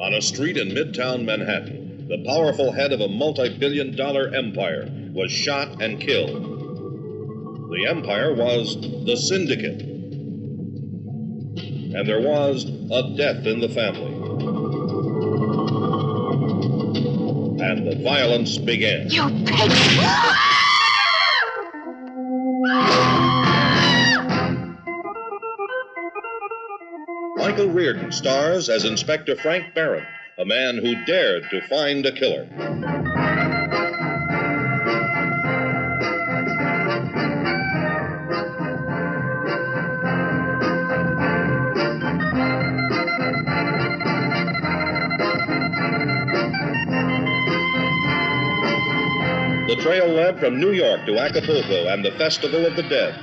On a street in Midtown Manhattan, the powerful head of a multi-billion-dollar empire was shot and killed. The empire was the Syndicate. And there was a death in the family. And the violence began. You pig! Michael Reardon stars as Inspector Frank Barron, a man who dared to find a killer. The trail led from New York to Acapulco and the Festival of the Dead.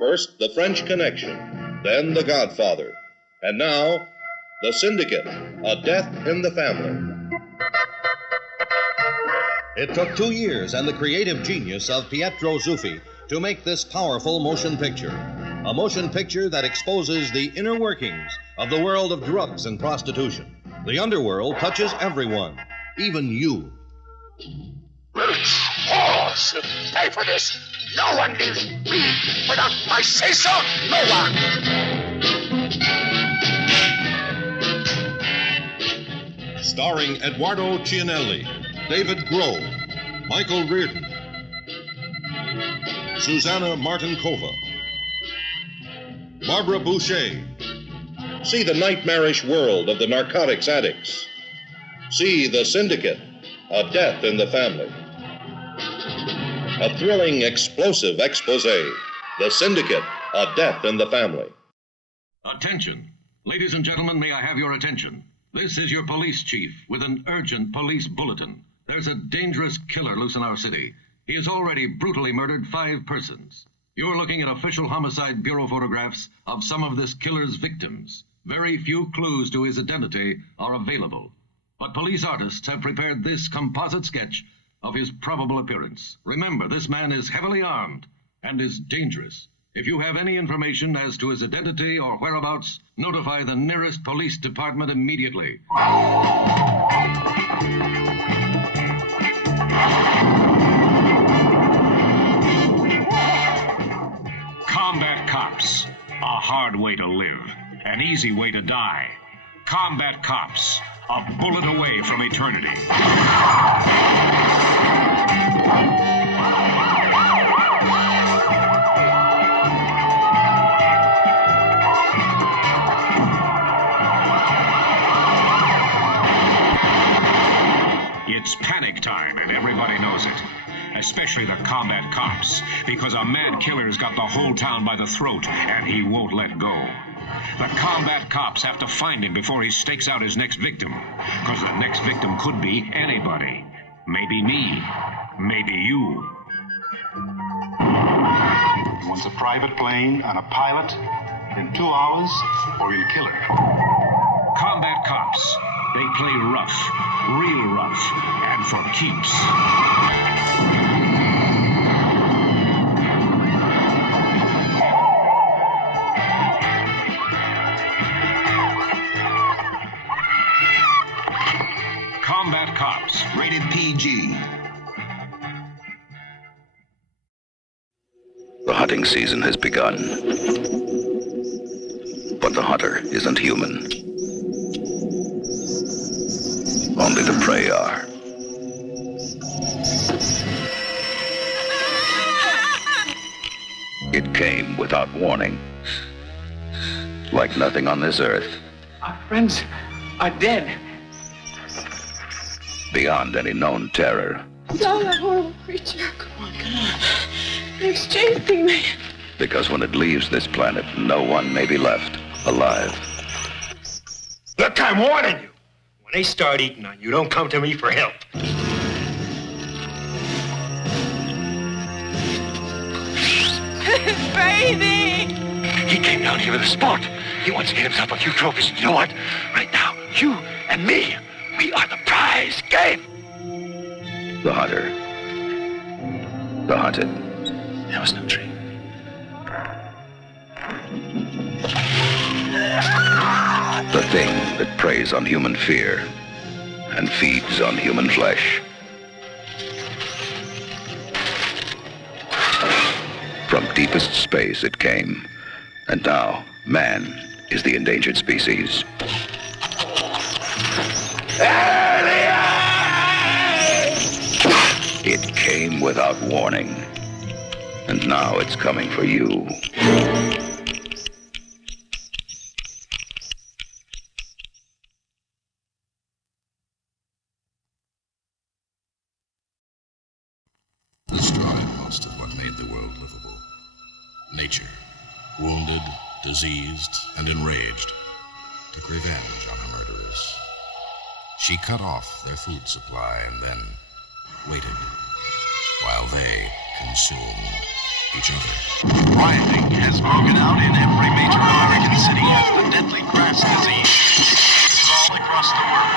First, the French Connection, then the Godfather, and now, the Syndicate, a death in the family. It took 2 years and the creative genius of Pietro Zuffi to make this powerful motion picture. A motion picture that exposes the inner workings of the world of drugs and prostitution. The underworld touches everyone, even you. Rich whores pay for this. No one leaves me without my say-so. No one. Starring Eduardo Cianelli, David Grohl, Michael Reardon, Susanna Martinkova, Barbara Boucher. See the nightmarish world of the narcotics addicts. See The Syndicate, a death in the family. A thrilling, explosive expose. The Syndicate, a death in the family. Attention. Ladies and gentlemen, may I have your attention? This is your police chief with an urgent police bulletin. There's a dangerous killer loose in our city. He has already brutally murdered 5 persons. You're looking at official Homicide Bureau photographs of some of this killer's victims. Very few clues to his identity are available. But police artists have prepared this composite sketch of his probable appearance. Remember, this man is heavily armed and is dangerous. If you have any information as to his identity or whereabouts, notify the nearest police department immediately. Combat Cops. A hard way to live. An easy way to die. Combat Cops. A bullet away from eternity. It's panic time, and everybody knows it. Especially the combat cops, because a mad killer's got the whole town by the throat, and he won't let go. The combat cops have to find him before he stakes out his next victim, because the next victim could be anybody. Maybe me. Maybe you. He wants a private plane and a pilot in 2 hours, or he'll kill her. Combat Cops. They play rough, real rough, and for keeps. Combat Cops. Rated PG. The hunting season has begun. But the hunter isn't human. Only the prey are. It came without warning. Like nothing on this earth. Our friends are dead. Beyond any known terror. No, that horrible creature. Come on. Exchanging me. Because when it leaves this planet, no one may be left alive. Look, I'm warning you. When they start eating on you, don't come to me for help. Baby! He came down here with a sport. He wants to get himself a few trophies. You know what? Right now, You and me, we are the prize game. The hunter. The hunted. There was no tree. The thing that preys on human fear and feeds on human flesh. From deepest space it came, and now man is the endangered species. It came without warning, and now it's coming for you. Destroyed most of what made the world livable. Nature, wounded, diseased, and enraged, took revenge on her murderers. She cut off their food supply and then waited while they consumed each other. Rioting has broken out in every major American city as the deadly grass disease is all across the world.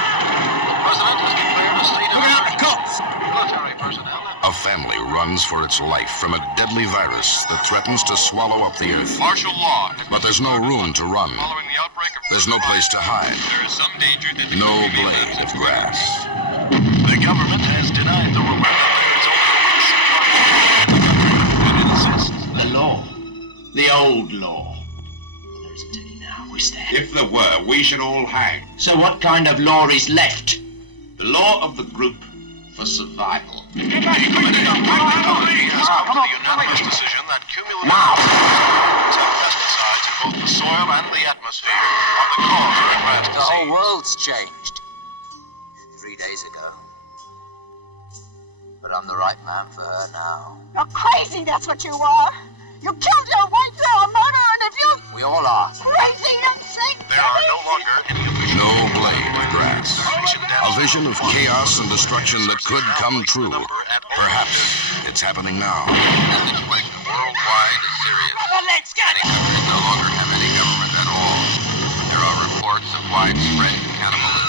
The president has declared a state of emergency. Military personnel. A family runs for its life from a deadly virus that threatens to swallow up the earth. Martial law. But there's no room to run. Following the outbreak of There's no place to hide. there is some danger that the No community blade lives of in. grass. The government has denied the rumor that there is only one supply and insists The law. The old law. There isn't any now, is there? If there were, we should all hang. So what kind of law is left? The law of the group for survival. He has come to the unanimous decision that cumulative pesticides in both the soil and the atmosphere are the cause of grass disease. The whole world's changed 3 days ago. But I'm the right man for her now. You're crazy, that's what you are. You killed your wife, you're a murderer, and if you... We all are. Crazy, insane... There are no longer any official No blade of grass. A vision of chaos and destruction that could come true. Perhaps it's happening now. The situation worldwide is serious. Let's get it! Countries no longer have any government at all. There are reports of widespread cannibalism.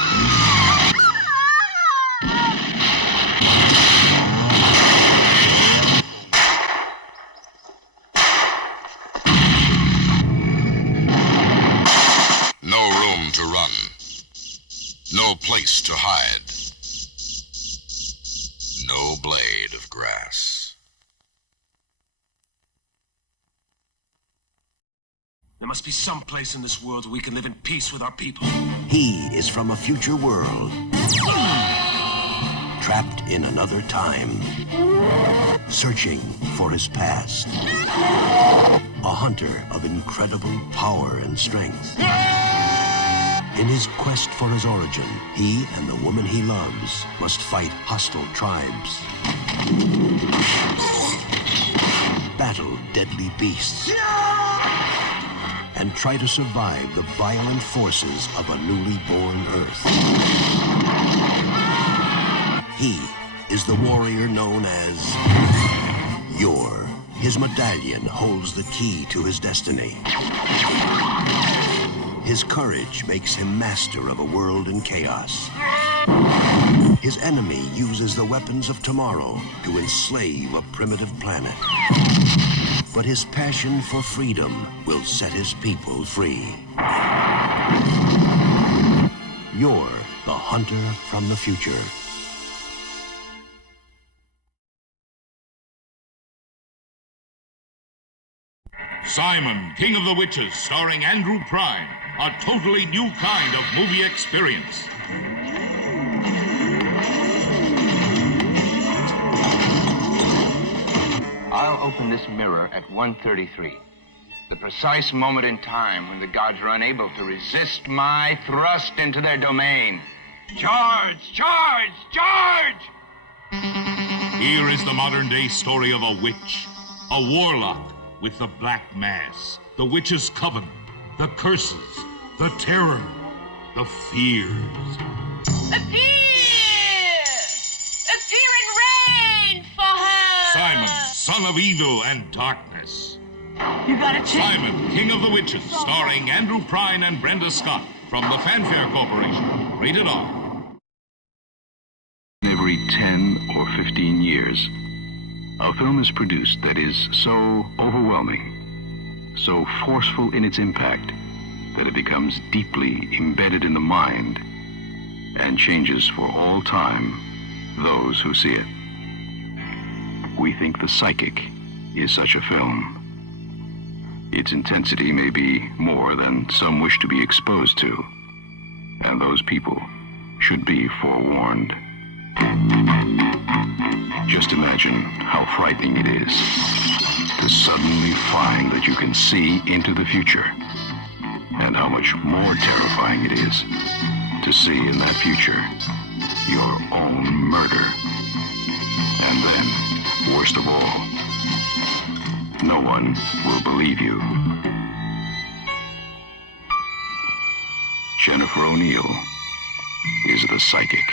No room to run. No place to hide. No blade of grass. There must be some place in this world where we can live in peace with our people. He is from a future world, trapped in another time, searching for his past. A hunter of incredible power and strength. In his quest for his origin, he and the woman he loves must fight hostile tribes, battle deadly beasts, and try to survive the violent forces of a newly born Earth. He is the warrior known as Yor. His medallion holds the key to his destiny. His courage makes him master of a world in chaos. His enemy uses the weapons of tomorrow to enslave a primitive planet. But his passion for freedom will set his people free. Yor, the hunter from the future. Simon, King of the Witches, starring Andrew Prine. A totally new kind of movie experience. I'll open this mirror at 1:33. The precise moment in time when the gods are unable to resist my thrust into their domain. Charge! Charge! Charge! Here is the modern-day story of a witch, a warlock with the Black Mass, the Witch's Coven, the curses, the terror, the fears. The fear! The fear and rain for her! Simon, son of evil and darkness. You gotta change. Simon, King of the Witches, starring Andrew Prine and Brenda Scott. From the Fanfare Corporation. Rated R. Every 10 or 15 years, a film is produced that is so overwhelming, so forceful in its impact, that it becomes deeply embedded in the mind and changes for all time those who see it. We think The Psychic is such a film. Its intensity may be more than some wish to be exposed to, and those people should be forewarned. Just imagine how frightening it is to suddenly find that you can see into the future, and how much more terrifying it is to see in that future your own murder. And then, worst of all, no one will believe you. Jennifer O'Neill is the psychic.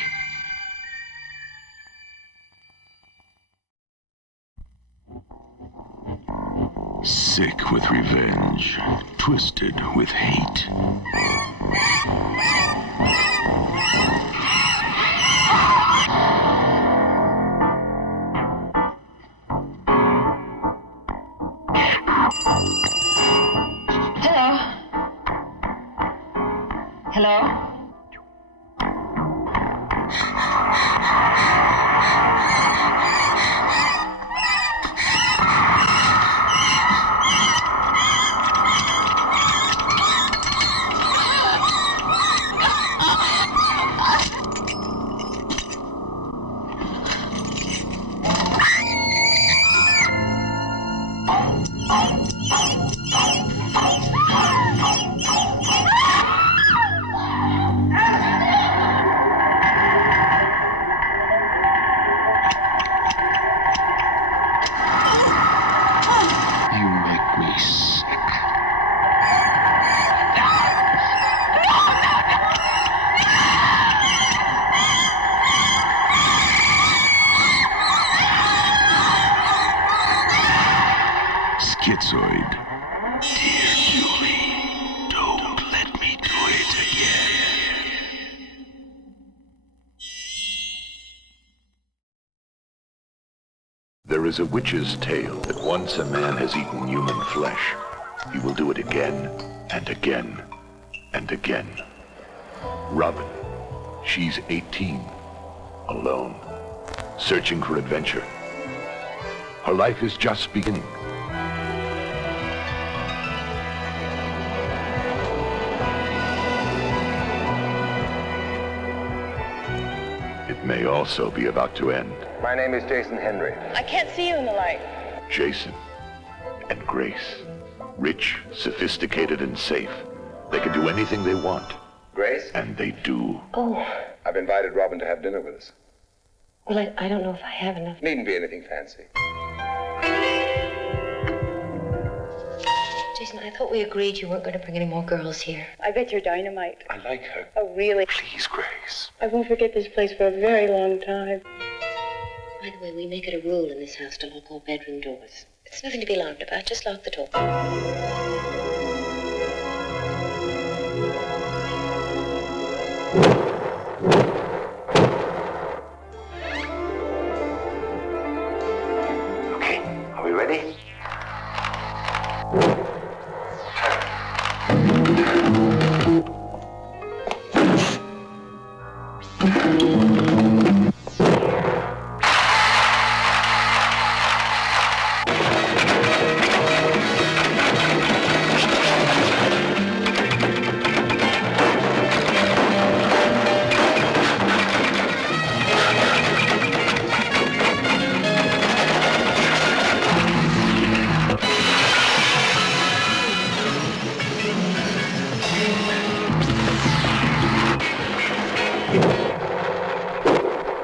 Sick with revenge, twisted with hate. Hello? Schizoid. Dear Julie, don't let me do it again. There is a witch's tale that once a man has eaten human flesh, he will do it again and again and again. Robin, she's 18, alone, searching for adventure. Her life is just beginning. It may also be about to end. My name is Jason Henry. I can't see you in the light. Jason and Grace. Rich, sophisticated, and safe. They can do anything they want. Grace? And they do. Oh. I've invited Robin to have dinner with us. Well, I don't know if I have enough. Needn't be anything fancy. Jason, I thought we agreed you weren't going to bring any more girls here. I bet you're dynamite. I like her. Oh, really? Please, Grace. I won't forget this place for a very long time. By the way, we make it a rule in this house to lock all bedroom doors. It's nothing to be alarmed about. Just lock the door. Okay, are we ready?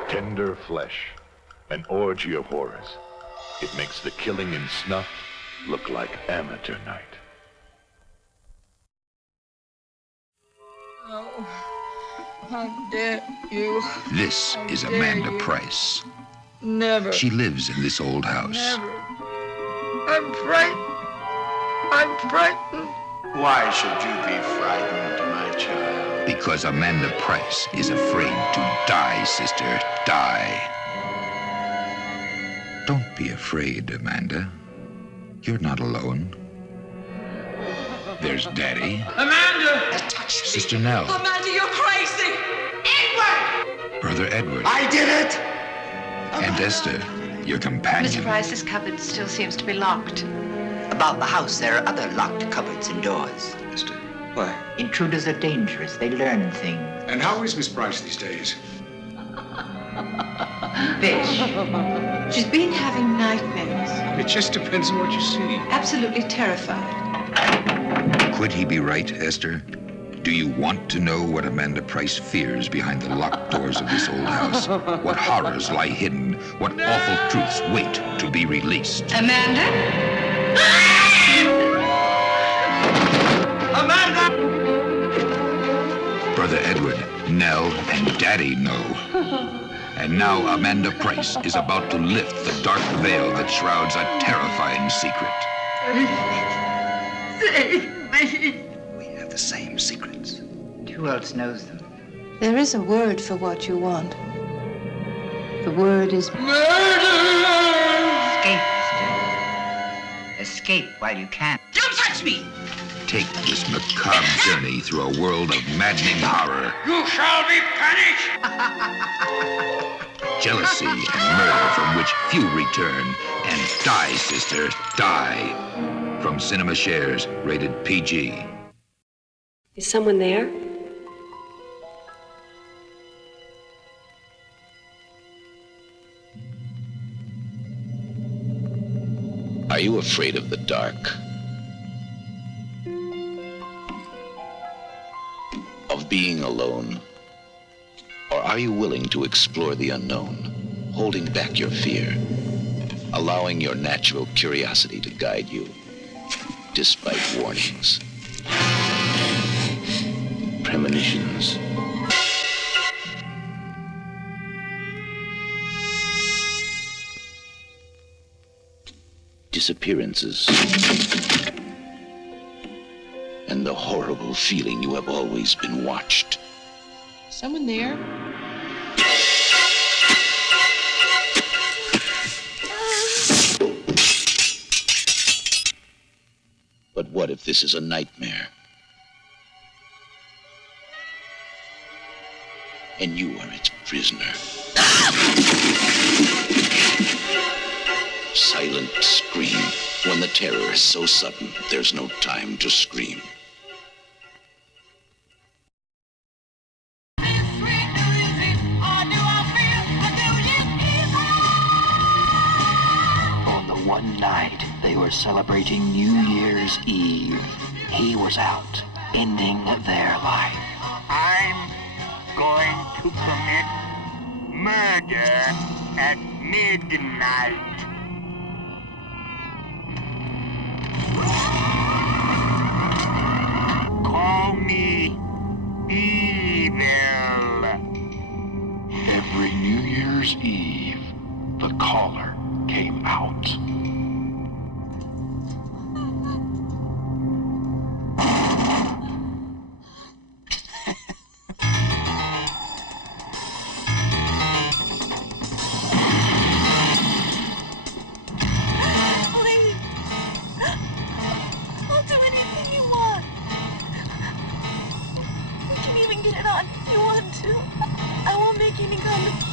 Tender flesh, an orgy of horrors. It makes the killing in snuff look like amateur night. Oh, how dare you? This is Amanda Price. Never. She lives in this old house. Never. I'm frightened. I'm frightened. Why should you be frightened, my child? Because Amanda Price is afraid to die, sister. Die. Don't be afraid, Amanda. You're not alone. There's Daddy. Amanda! Sister Nell. Amanda, you're crazy! Edward! Brother Edward. I did it! And Esther, your companion. Mr. Price, this cupboard still seems to be locked. About the house, there are other locked cupboards and doors. Mister. What? Intruders are dangerous. They learn things. And how is Miss Price these days? Bitch. She's been having nightmares. It just depends on what you see. Absolutely terrified. Could he be right, Esther? Do you want to know what Amanda Price fears behind the locked doors of this old house? What horrors lie hidden? What awful truths wait to be released? Amanda? Amanda! Brother Edward, Nell, and Daddy know. And now Amanda Price is about to lift the dark veil that shrouds a terrifying secret. Save me. We have the same secrets. Who else knows them? There is a word for what you want. The word is Escape, sister. Escape while you can. Don't touch me! Take this macabre journey through a world of maddening horror, You shall be punished! jealousy, and murder from which few return. And die, sister, die. From Cinema Shares, rated PG. Is someone there? Are you afraid of the dark? Of being alone? Or are you willing to explore the unknown, holding back your fear, allowing your natural curiosity to guide you, despite warnings, premonitions? Disappearances, and the horrible feeling you have always been watched. someone there? But what if this is a nightmare? And you are its prisoner. Silent scream. When the terror is so sudden, there's no time to scream. On the one night they were celebrating New Year's Eve, he was out, ending their life. I'm going to commit murder at midnight. Call me evil. Every New Year's Eve, the caller came out. Please. I'll do anything you want. You can even get it on if you want to. I won't make any comments.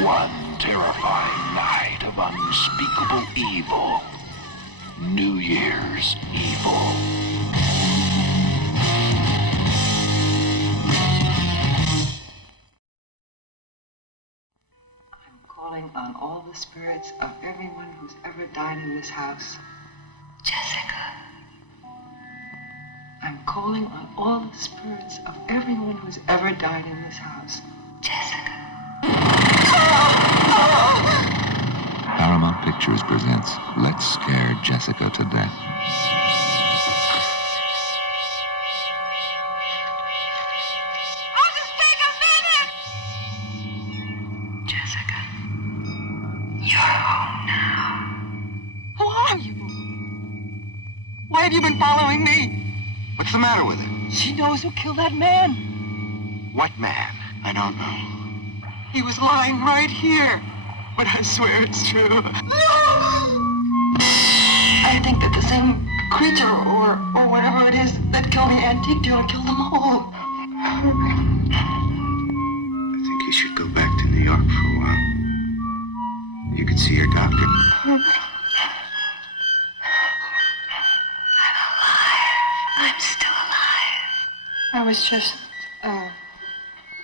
One terrifying night of unspeakable evil. New Year's Evil. I'm calling on all the spirits of everyone who's ever died in this house. Jessica. I'm calling on all the spirits of everyone who's ever died in this house. Jessica. Pictures presents Let's Scare Jessica to Death. Jessica, you're home now. Who are you? Why have you been following me? What's the matter with her? She knows who killed that man. What man? I don't know. He was lying right here. But I swear it's true. I think that the same creature or whatever it is that killed the antique dealer killed them all. I think you should go back to New York for a while. You could see your doctor. I'm still alive. I was just,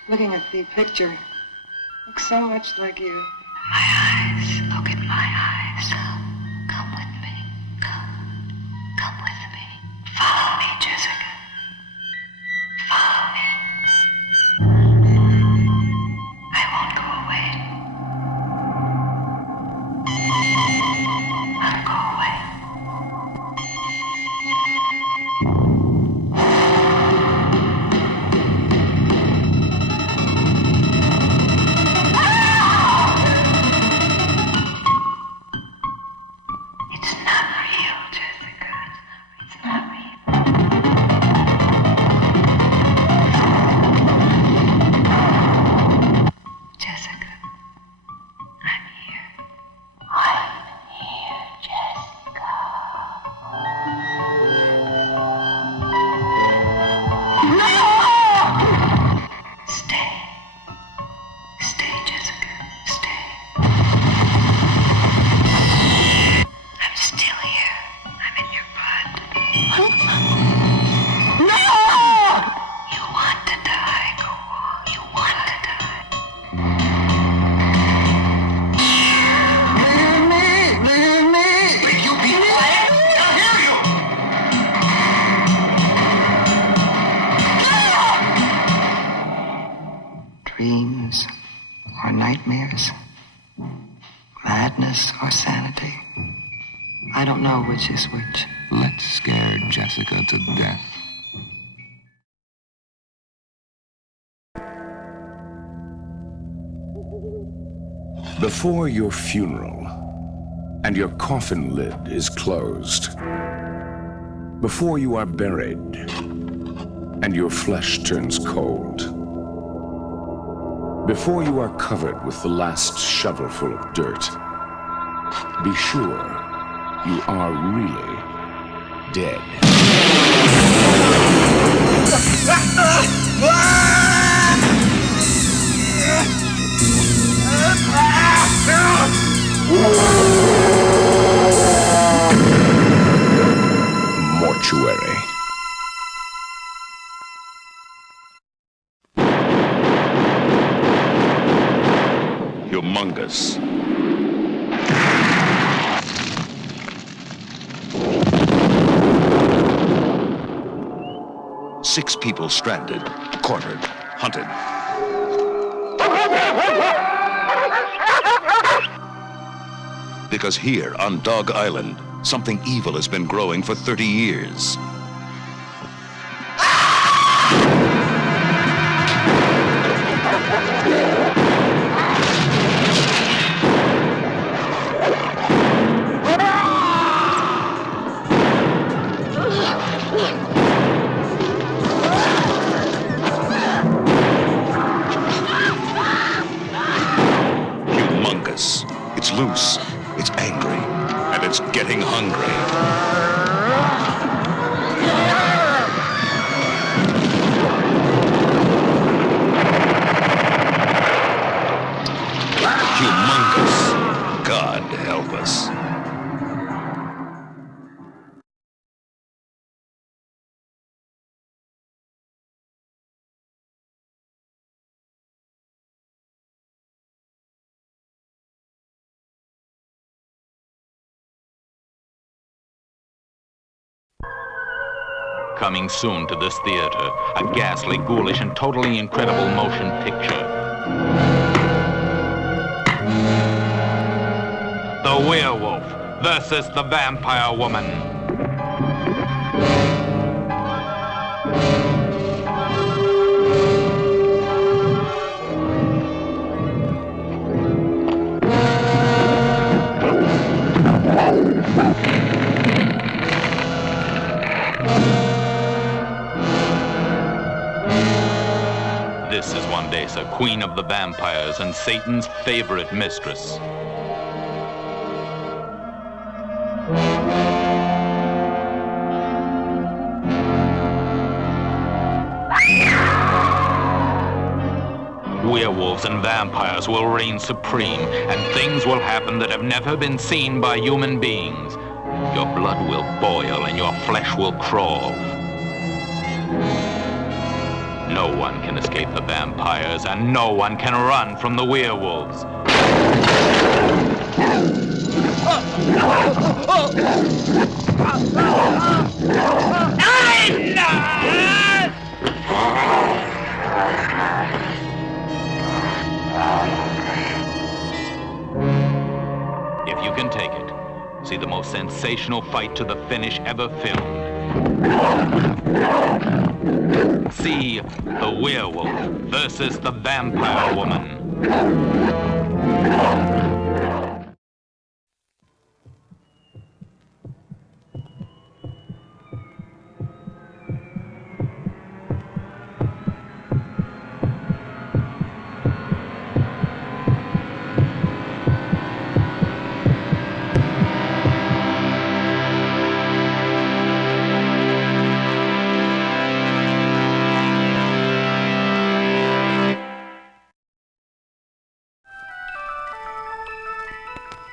looking at the picture. Looks so much like you. My eyes. Look at my eyes. Come with me. Come with me. Follow me, Jessica. Follow me. I won't go away. I'll go away. Dreams or nightmares, madness or sanity. I don't know which is which. Let's Scare Jessica to Death. Before your funeral, and your coffin lid is closed, before you are buried, and your flesh turns cold, before you are covered with the last shovelful of dirt, be sure you are really dead. Mortuary. Humongous. Six people stranded, cornered, hunted. Because here on Dog Island, something evil has been growing for 30 years. Humongous. It's loose. It's angry. And it's getting hungry. Humongous. God help us. Coming soon to this theater, a ghastly, ghoulish, and totally incredible motion picture. The werewolf versus the vampire woman. This is Wandesa, queen of the vampires and Satan's favorite mistress. Werewolves and vampires will reign supreme, and things will happen that have never been seen by human beings. Your blood will boil and your flesh will crawl. No one can escape the vampires, and no one can run from the werewolves. If you can take it, see the most sensational fight to the finish ever filmed. See the werewolf versus the vampire woman.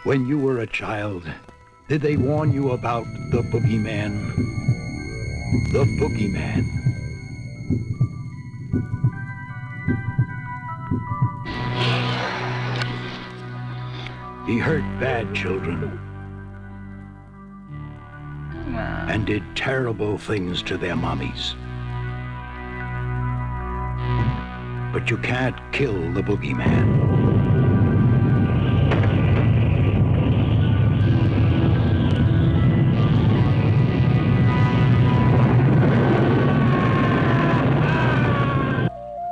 When you were a child, did they warn you about the boogeyman? The boogeyman. He hurt bad children and did terrible things to their mommies. But you can't kill the boogeyman.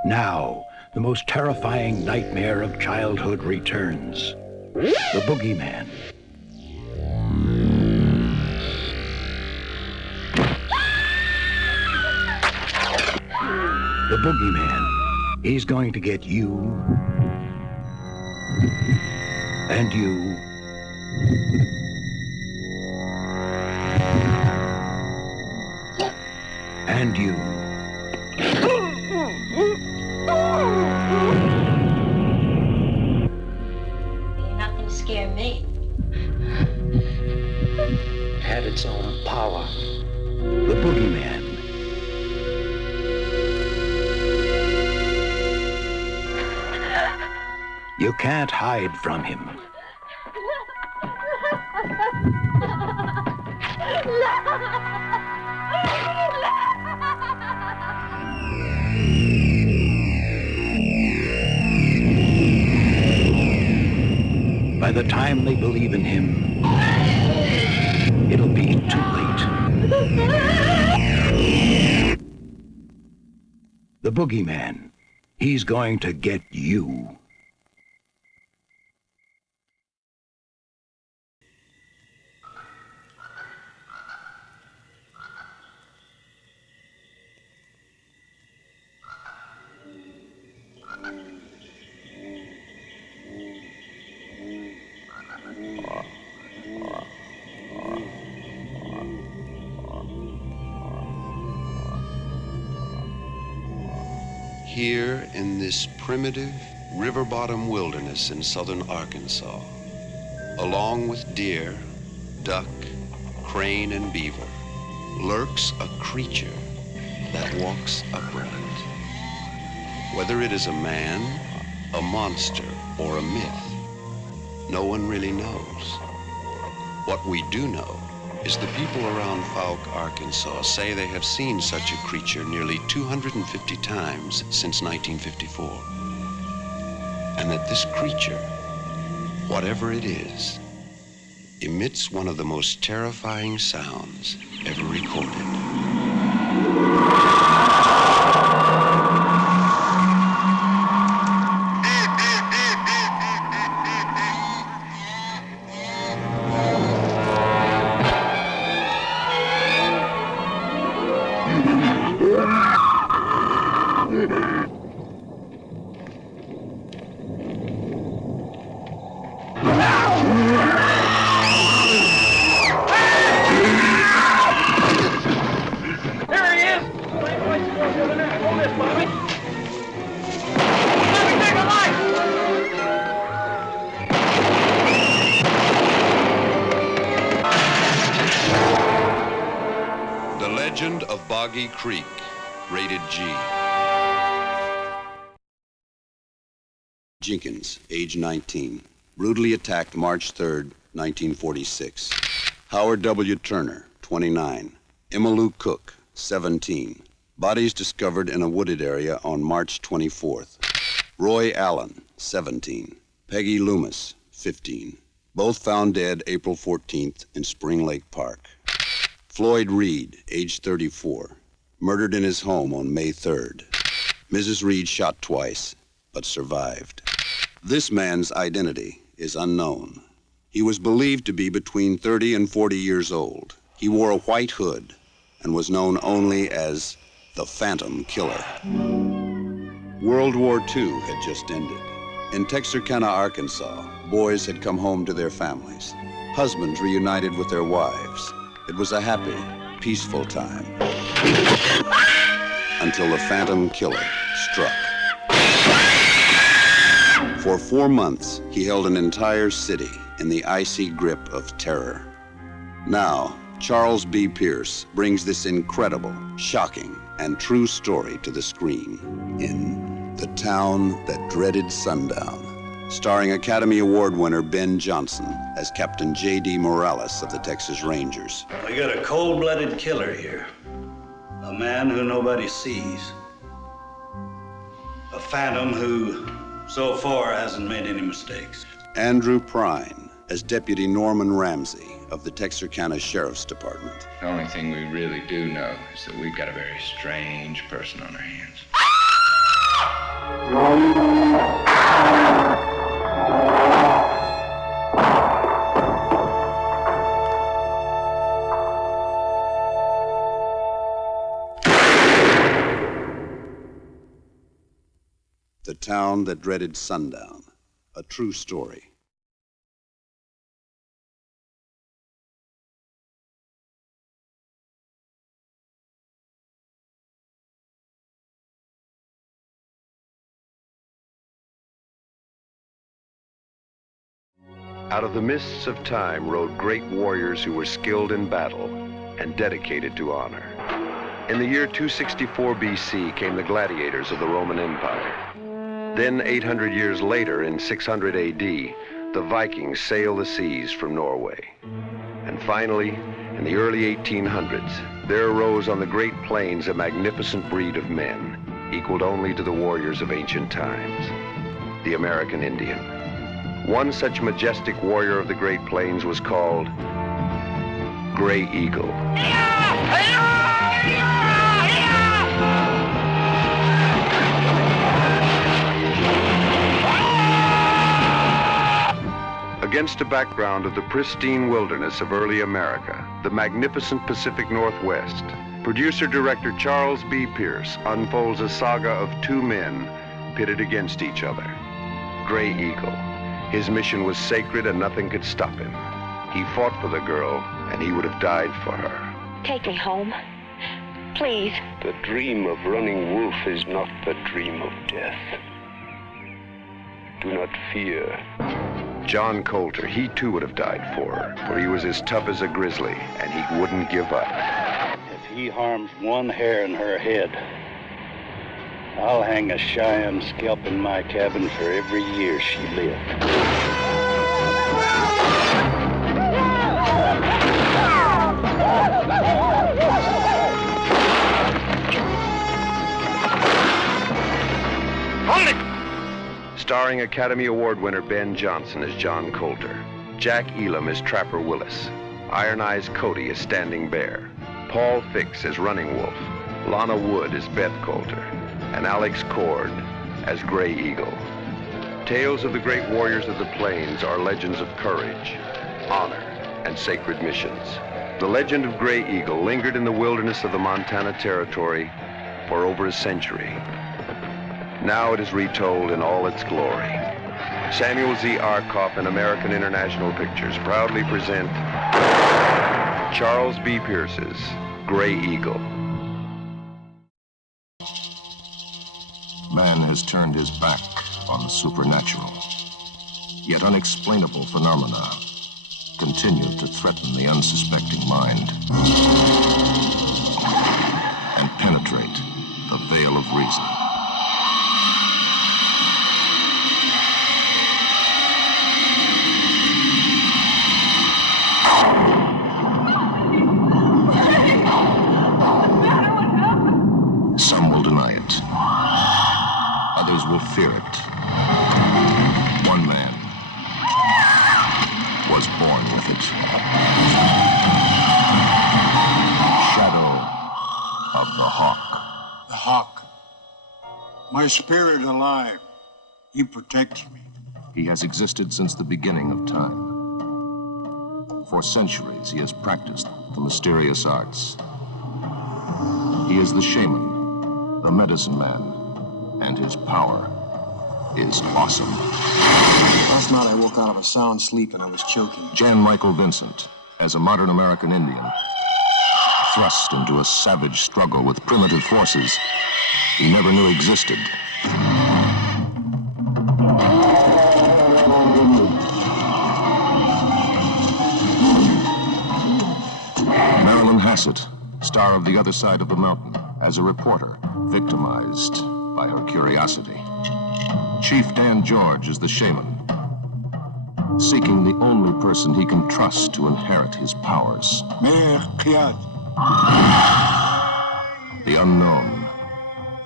Now, the most terrifying nightmare of childhood returns. The boogeyman. The boogeyman. He's going to get you. And you. And you. You're not going to scare me. Had its own power. The boogeyman. You can't hide from him. By the time they believe in him, it'll be too late. The boogeyman, he's going to get you. Here in this primitive river-bottom wilderness in southern Arkansas, along with deer, duck, crane, and beaver, lurks a creature that walks upright. Whether it is a man, a monster, or a myth, no one really knows. What we do know is the people around Fouke, Arkansas say they have seen such a creature nearly 250 times since 1954. And that this creature, whatever it is emits one of the most terrifying sounds ever recorded. Legend of Boggy Creek, rated G. Jenkins, age 19, brutally attacked March 3rd, 1946. Howard W. Turner, 29. Emmylou Cook, 17. Bodies discovered in a wooded area on March 24th. Roy Allen, 17. Peggy Loomis, 15. Both found dead April 14th in Spring Lake Park. Floyd Reed, age 34, murdered in his home on May 3rd. Mrs. Reed shot twice, but survived. This man's identity is unknown. He was believed to be between 30 and 40 years old. He wore a white hood and was known only as the Phantom Killer. World War II had just ended. In Texarkana, Arkansas, boys had come home to their families. Husbands reunited with their wives. It was a happy, peaceful time. Until the Phantom Killer struck. For 4 months, he held an entire city in the icy grip of terror. Now, Charles B. Pierce brings this incredible, shocking, and true story to the screen in The Town That Dreaded Sundown, starring Academy Award winner Ben Johnson as Captain J.D. Morales of the Texas Rangers. We got a cold-blooded killer here. A man who nobody sees. A phantom who, so far, hasn't made any mistakes. Andrew Prine as Deputy Norman Ramsey of the Texarkana Sheriff's Department. The only thing we really do know is that we've got a very strange person on our hands. The Town That Dreaded Sundown, a true story. Out of the mists of time rode great warriors who were skilled in battle and dedicated to honor. In the year 264 BC came the gladiators of the Roman Empire. Then 800 years later, in 600 AD, the Vikings sailed the seas from Norway. And finally, in the early 1800s, there arose on the Great Plains a magnificent breed of men, equaled only to the warriors of ancient times, the American Indian. One such majestic warrior of the Great Plains was called Gray Eagle. Against a background of the pristine wilderness of early America, the magnificent Pacific Northwest, producer-director Charles B. Pierce unfolds a saga of two men pitted against each other. Gray Eagle. His mission was sacred and nothing could stop him. He fought for the girl, and he would have died for her. Take me home. Please. The dream of running wolf is not the dream of death. Do not fear. John Coulter, he too would have died for her, for he was as tough as a grizzly, and he wouldn't give up. If he harms one hair in her head, I'll hang a Cheyenne scalp in my cabin for every year she lived. Starring Academy Award winner Ben Johnson as John Coulter. Jack Elam as Trapper Willis. Iron Eyes Cody as Standing Bear. Paul Fix as Running Wolf. Lana Wood as Beth Coulter. And Alex Cord as Gray Eagle. Tales of the great warriors of the plains are legends of courage, honor, and sacred missions. The legend of Gray Eagle lingered in the wilderness of the Montana Territory for over a century. Now it is retold in all its glory. Samuel Z. Arkoff and American International Pictures proudly present Charles B. Pierce's Gray Eagle. Man has turned his back on the supernatural. Yet unexplainable phenomena continue to threaten the unsuspecting mind and penetrate the veil of reason. Some will deny it. Others will fear it. One man was born with it. Shadow of the Hawk. The Hawk. My spirit alive. He protects me. He has existed since the beginning of time. For centuries, he has practiced the mysterious arts. He is the shaman, the medicine man, and his power is awesome. Last night I woke out of a sound sleep and I was choking. Jan Michael Vincent, as a modern American Indian, thrust into a savage struggle with primitive forces he never knew existed. Marilyn Hassett, star of The Other Side of the Mountain, as a reporter, victimized by her curiosity. Chief Dan George is the shaman, seeking the only person he can trust to inherit his powers. The unknown,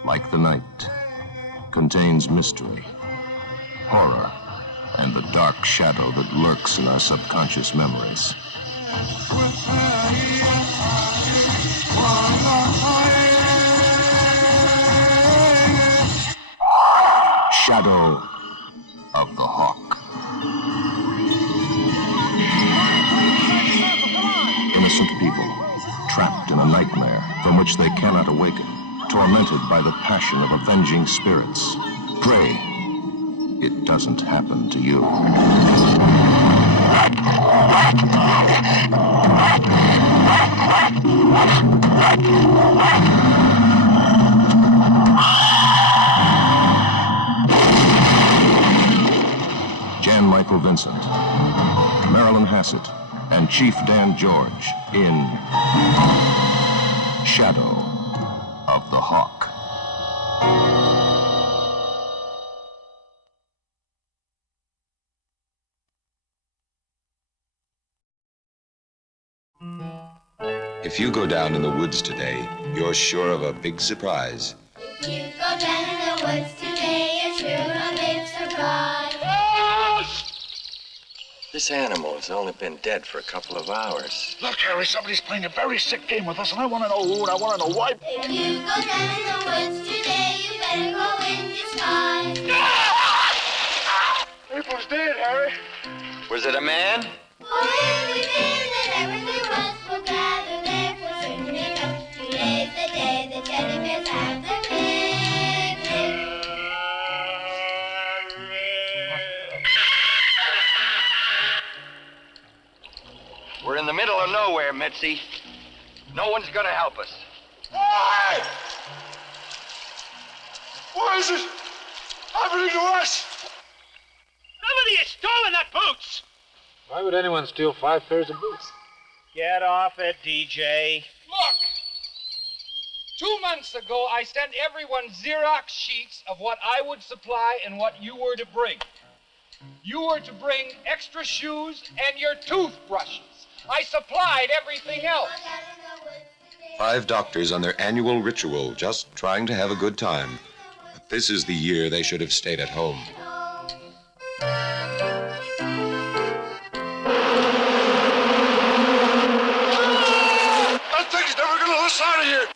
like the night, contains mystery, horror, and the dark shadow that lurks in our subconscious memories. Shadow of the Hawk. Innocent people, trapped in a nightmare from which they cannot awaken, tormented by the passion of avenging spirits. Pray it doesn't happen to you. Jan Michael Vincent, Marilyn Hassett, and Chief Dan George in Shadow of the Hawk. If you go down in the woods today, you're sure of a big surprise. If you go down in the woods today, you're sure of a big surprise. This animal has only been dead for a couple of hours. Look, Harry, somebody's playing a very sick game with us, and I want to know who, and I want to know why. If you go down in the woods today, you better go in disguise. April's dead, Harry. Was it a man? For every man that ever knew us will gather there for certain because today's the day the teddy bears have their picnic. We're in the middle of nowhere, Mitzi. No one's gonna help us. Why? What is it happening to us? Somebody has stolen our boots! Why would anyone steal 5 pairs of boots? Get off it, DJ. Look! 2 months ago, I sent everyone Xerox sheets of what I would supply and what you were to bring. You were to bring extra shoes and your toothbrushes. I supplied everything else. 5 doctors on their annual ritual, just trying to have a good time. But this is the year they should have stayed at home. out of here!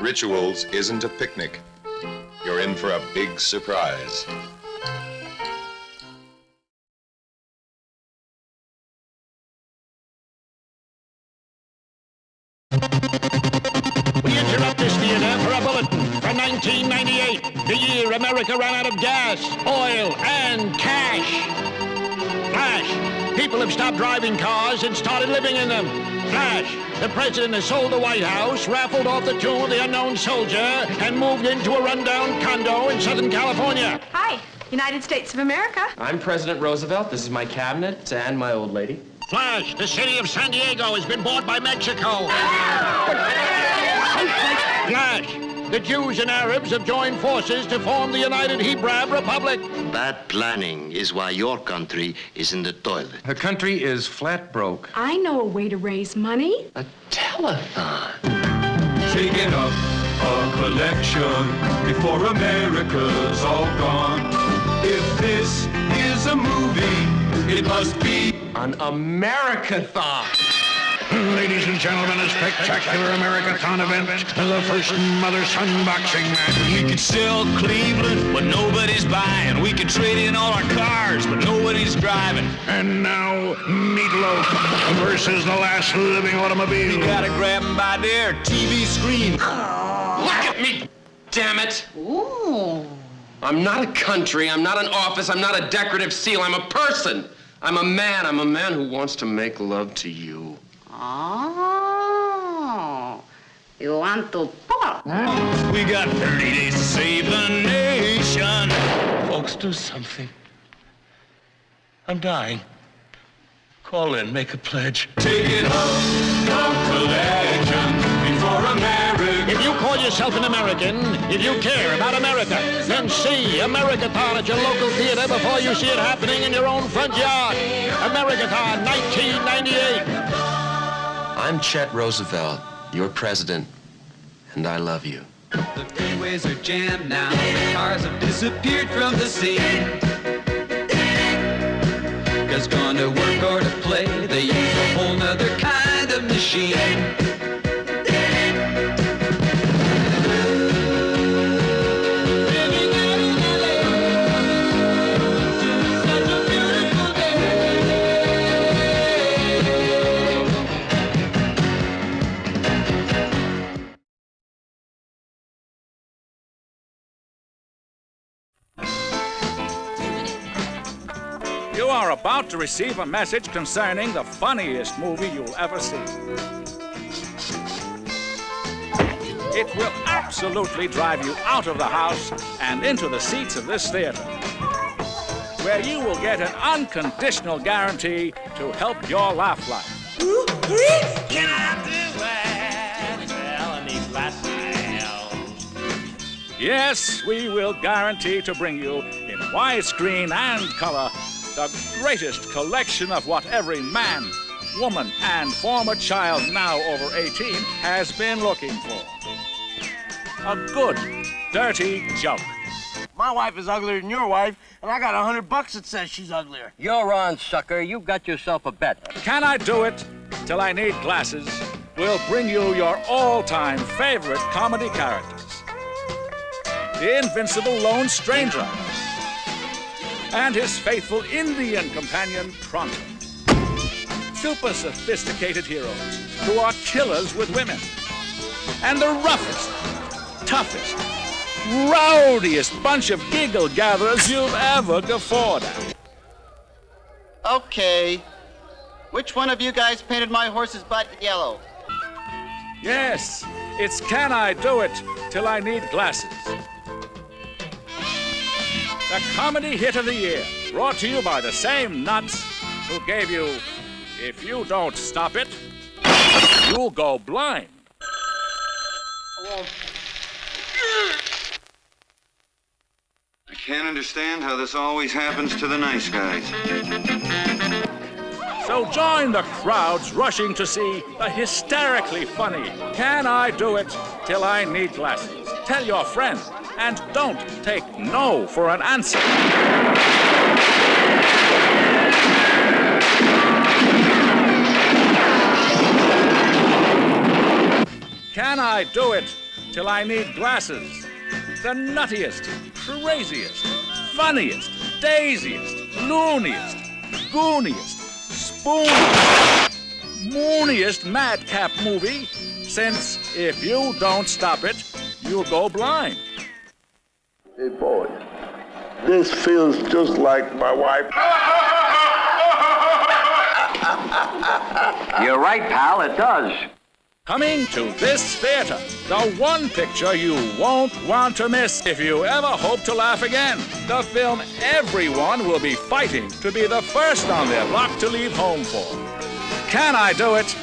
Rituals isn't a picnic. You're in for a big surprise. We interrupt this theater for a bulletin from 1998, the year America ran out of gas, oil, and cash. Flash, people have stopped driving cars and started living in them. Flash, the president has sold the White House, raffled off the tomb of the unknown soldier, and moved into a rundown condo in Southern California. Hi, United States of America. I'm President Roosevelt. This is my cabinet and my old lady. Flash, the city of San Diego has been bought by Mexico. Flash, the Jews and Arabs have joined forces to form the United Hebraic Republic. Bad planning is why your country is in the toilet. Her country is flat broke. I know a way to raise money. A telethon. Shaking up a collection before America's all gone. If this is a movie, it must be an Americathon. Ladies and gentlemen, a spectacular Americathon event, the first mother-son boxing match. We could sell Cleveland, but nobody's buying. We could trade in all our cars, but nobody's driving. And now, Meatloaf versus the last living automobile. We gotta grab him by their TV screen. Look at me, damn it! Ooh. I'm not a country, I'm not an office, I'm not a decorative seal, I'm a person. I'm a man who wants to make love to you. Oh, you want to talk? We got 30 days to save the nation. Folks, do something. I'm dying. Call in, make a pledge. Take it up, collection before America. If you call yourself an American, if you care about America, then see Americathon at your local theater before you see it happening in your own front yard. Americathon 1998. I'm Chet Roosevelt, your president, and I love you. The freeways are jammed now, the cars have disappeared from the scene. 'Cause going to work or to play, they use a whole nother kind of machine. You are about to receive a message concerning the funniest movie you'll ever see. It will absolutely drive you out of the house and into the seats of this theater, where you will get an unconditional guarantee to help your laugh life. Can I do it? Well, I need glasses. Yes, we will guarantee to bring you in widescreen and color the greatest collection of what every man, woman, and former child now over 18 has been looking for. A good, dirty joke. My wife is uglier than your wife, and I got $100 that says she's uglier. You're on, sucker. You got yourself a bet. Can I Do It Till I Need Glasses will bring you your all-time favorite comedy characters. The invincible Lone Stranger and his faithful Indian companion, Pronto. Super sophisticated heroes who are killers with women. And the roughest, toughest, rowdiest bunch of giggle gatherers you've ever guffawed at. Okay. Which one of you guys painted my horse's butt yellow? Yes, it's Can I Do It Till I Need Glasses? The comedy hit of the year, brought to you by the same nuts who gave you If You Don't Stop It, You'll Go Blind. I can't understand how this always happens to the nice guys. So join the crowds rushing to see the hysterically funny Can I Do It Till I Need Glasses? Tell your friend, and don't take no for an answer. Can I do it till I need glasses? The nuttiest, craziest, funniest, daisiest, looniest, gooniest, spooniest, mooniest madcap movie, since if you don't stop it, you'll go blind. Hey, boy, this feels just like my wife. You're right, pal, it does. Coming to this theater, the one picture you won't want to miss if you ever hope to laugh again. The film everyone will be fighting to be the first on their block to leave home for. Can I do it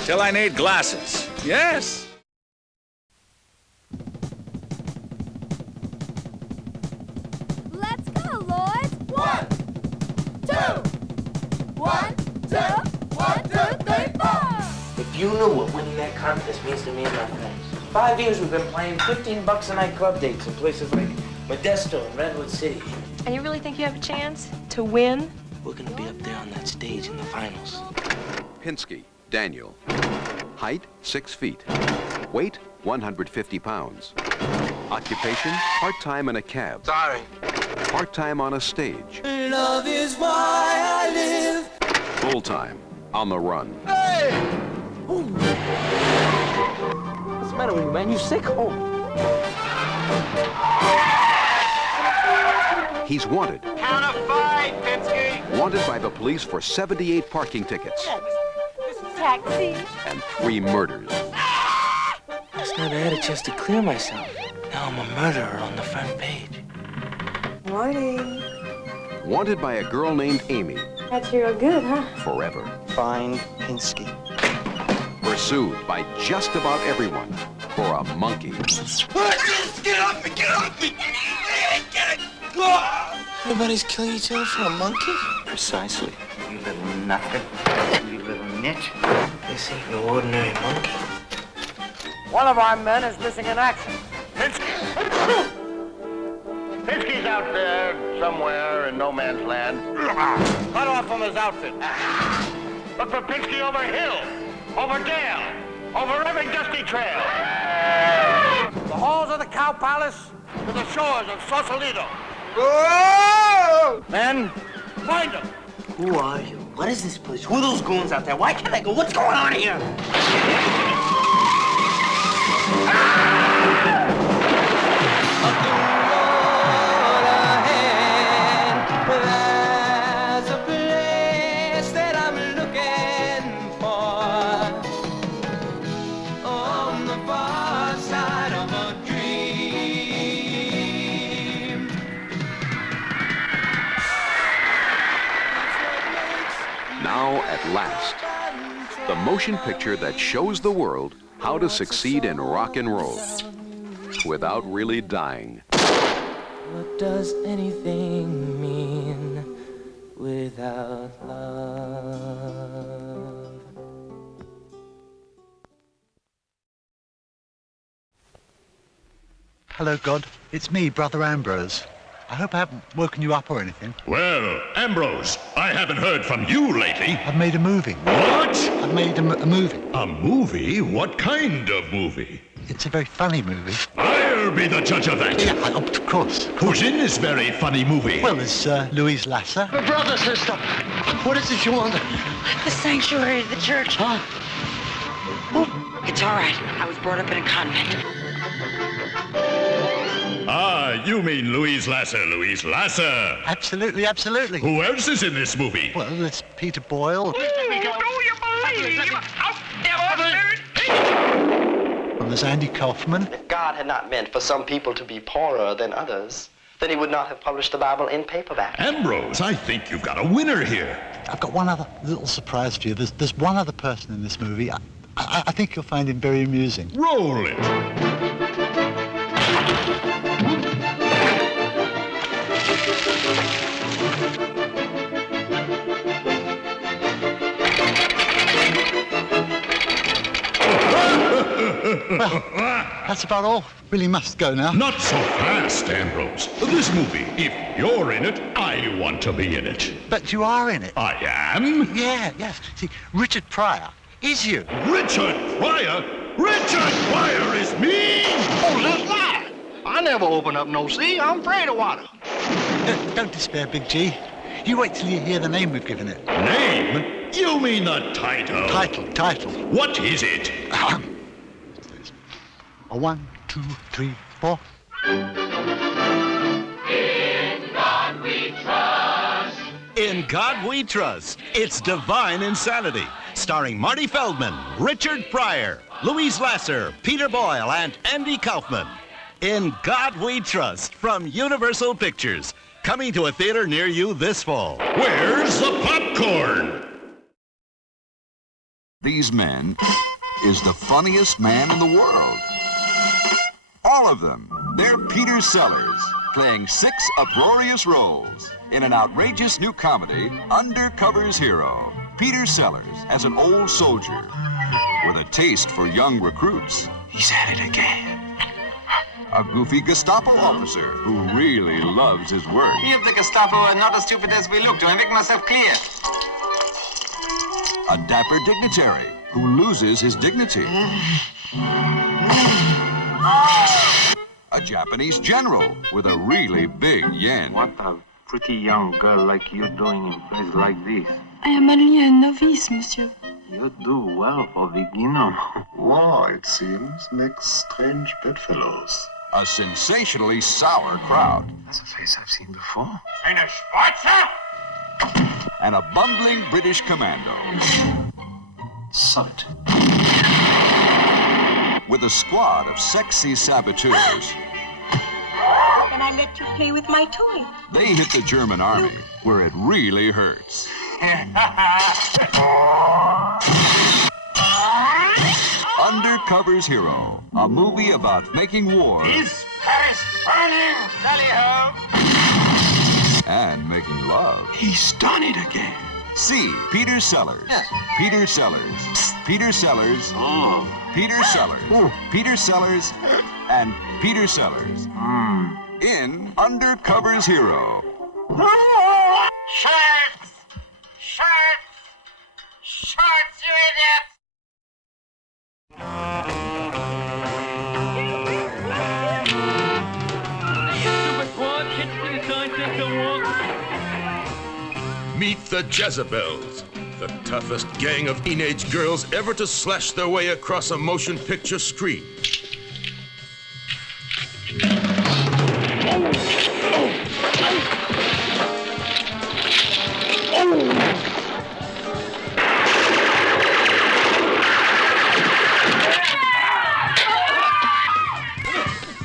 till I need glasses? Yes. Let's go, Lloyd. 1, 2. 1, 2. 1, 2, 3, 4. If you knew what winning that contest means to me and my friends. 5 years we've been playing $15 a night club dates in places like Modesto and Redwood City. And you really think you have a chance to win? We're gonna be up there on that stage in the finals. Pinsky, Daniel. Height, 6 feet. Weight, 150 pounds. Occupation, part-time in a cab. Sorry. Part-time on a stage. Love is why I live. Full-time, on the run. Hey! What's the matter with you, man? You sick? Oh. He's wanted. Count of 5, Pinsky. Wanted by the police for 78 parking tickets. Taxi. And 3 murders. Last night I had a chance to clear myself. Now I'm a murderer on the front page. Morning. Wanted by a girl named Amy. That's real good, huh? Forever. Find Pinsky. Pursued by just about everyone for a monkey. Get off me! Get off me! Get it! Everybody's killing each other for a monkey? Precisely. You little knocker. You little nitch. This ain't no ordinary monkey. One of our men is missing in action. Pinsky's out there somewhere in no man's land. Cut off from his outfit. Look for Pinsky over hill, over dale, over every dusty trail. The halls of the Cow Palace to the shores of Sausalito. Men, find them. Who are you? What is this place? Who are those goons out there? Why can't I go? What's going on here? There's a place that I'm looking for on the far side of a dream. Now, at last, the motion picture that shows the world how to succeed in rock and roll without really dying. What does anything mean without love? Hello, God. It's me, Brother Ambrose. I hope I haven't woken you up or anything. Well, Ambrose, I haven't heard from you lately. I've made a movie. What? I've made a movie. A movie? What kind of movie? It's a very funny movie. I'll be the judge of that. Yeah, of course. Who's in this very funny movie? Well, there's Louise Lasser. Brother, sister, what is it you want? The sanctuary of the church. Huh? It's all right. I was brought up in a convent. Ah, you mean Louise Lasser, Louise Lasser. Absolutely, absolutely. Who else is in this movie? Well, there's Peter Boyle. Do you believe? And there's Andy Kaufman. If God had not meant for some people to be poorer than others, then he would not have published the Bible in paperback. Ambrose, I think you've got a winner here. I've got one other little surprise for you. There's one other person in this movie. I think you'll find him very amusing. Roll it. Well, that's about all. Really must go now. Not so fast, Ambrose. This movie, if you're in it, I want to be in it. But you are in it. I am? Yeah, yes. See, Richard Pryor is you. Richard Pryor? Richard Pryor is me! Oh, that's lie. I never open up no sea. I'm afraid of water. Don't despair, Big G. You wait till you hear the name we've given it. Name? You mean the title? Title. What is it? 1, 2, 3, 4. In God we trust. In God We Trust, it's Divine Insanity, starring Marty Feldman, Richard Pryor, Louise Lasser, Peter Boyle, and Andy Kaufman. In God We Trust from Universal Pictures, coming to a theater near you this fall. Where's the popcorn? These men is the funniest man in the world. All of them. They're Peter Sellers, playing 6 uproarious roles in an outrageous new comedy, Undercover's Hero. Peter Sellers as an old soldier with a taste for young recruits. He's at it again. A goofy Gestapo officer who really loves his work. We of the Gestapo are not as stupid as we look. Do I make myself clear? A dapper dignitary who loses his dignity. A Japanese general with a really big yen. What a pretty young girl like you doing in a place like this. I am only a novice, monsieur. You do well for beginner. Law, it seems, makes strange bedfellows. A sensationally sour crowd. That's a face I've seen before. Finish. Watcher! And a bundling British commando. Sod it. With a squad of sexy saboteurs. Can I let you play with my toy? They hit the German army where it really hurts. Undercover's Hero, a movie about making war. Is Paris burning? Tally ho! And making love. He's done it again. See Peter Sellers. Yes. Peter Sellers. Peter Sellers. Oh. Peter Sellers. Peter Sellers. And Peter Sellers. In Undercover's Hero. Shirts! Shirts! Shirts, you idiot! Meet the Jezebels, the toughest gang of teenage girls ever to slash their way across a motion picture screen.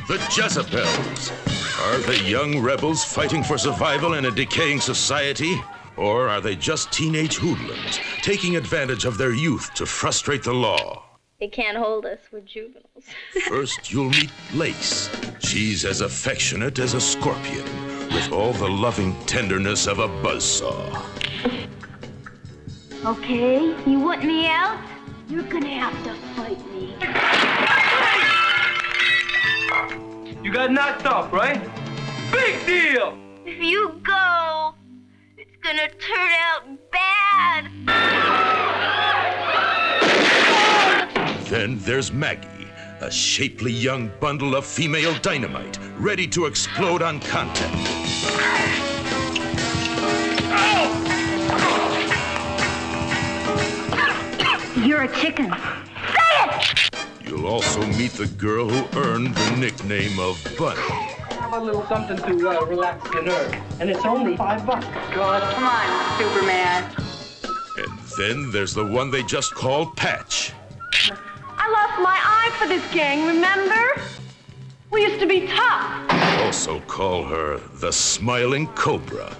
The Jezebels. Are they young rebels fighting for survival in a decaying society? Or are they just teenage hoodlums, taking advantage of their youth to frustrate the law? They can't hold us. We're juveniles. First, you'll meet Lace. She's as affectionate as a scorpion, with all the loving tenderness of a buzzsaw. Okay, you want me out? You're gonna have to fight me. You got knocked off, right? Big deal! If you go, it's gonna turn out bad. Then there's Maggie, a shapely young bundle of female dynamite, ready to explode on contact. You're a chicken. Say it! You'll also meet the girl who earned the nickname of Bunny. How about a little something to relax your nerves? And it's only $5. God, come on, Superman. And then there's the one they just call Patch. I lost my eye for this gang, remember? We used to be tough. Also call her the Smiling Cobra.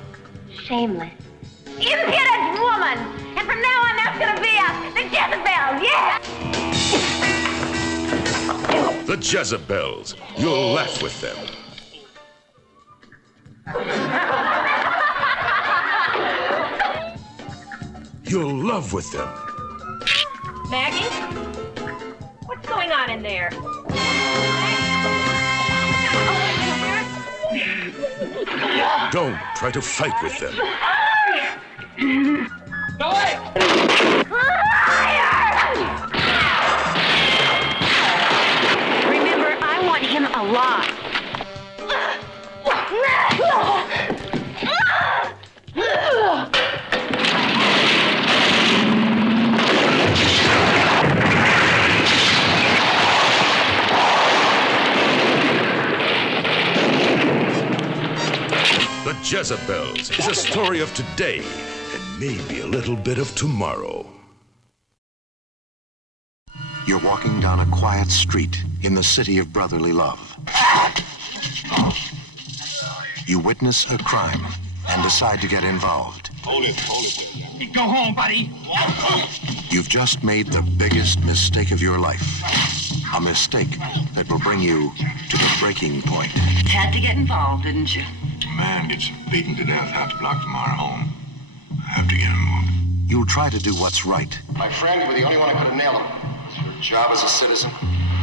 Shameless. Impudent woman! And from now on, that's gonna be us, the Jezebels, yeah! The Jezebels. You'll laugh with them. You'll love with them. Maggie? What's going on in in there. Don't try to fight with them. Remember, I want him alive. The Jezebels is a story of today and maybe a little bit of tomorrow. You're walking down a quiet street in the city of brotherly love. You witness a crime and decide to get involved. Hold it there. Go home, buddy. You've just made the biggest mistake of your life. A mistake that will bring you to the breaking point. Had to get involved, didn't you? A man gets beaten to death half a block from our home. I have to get him moved. You'll try to do what's right. My friend, you were the only one who could have nailed him. It's your job as a citizen.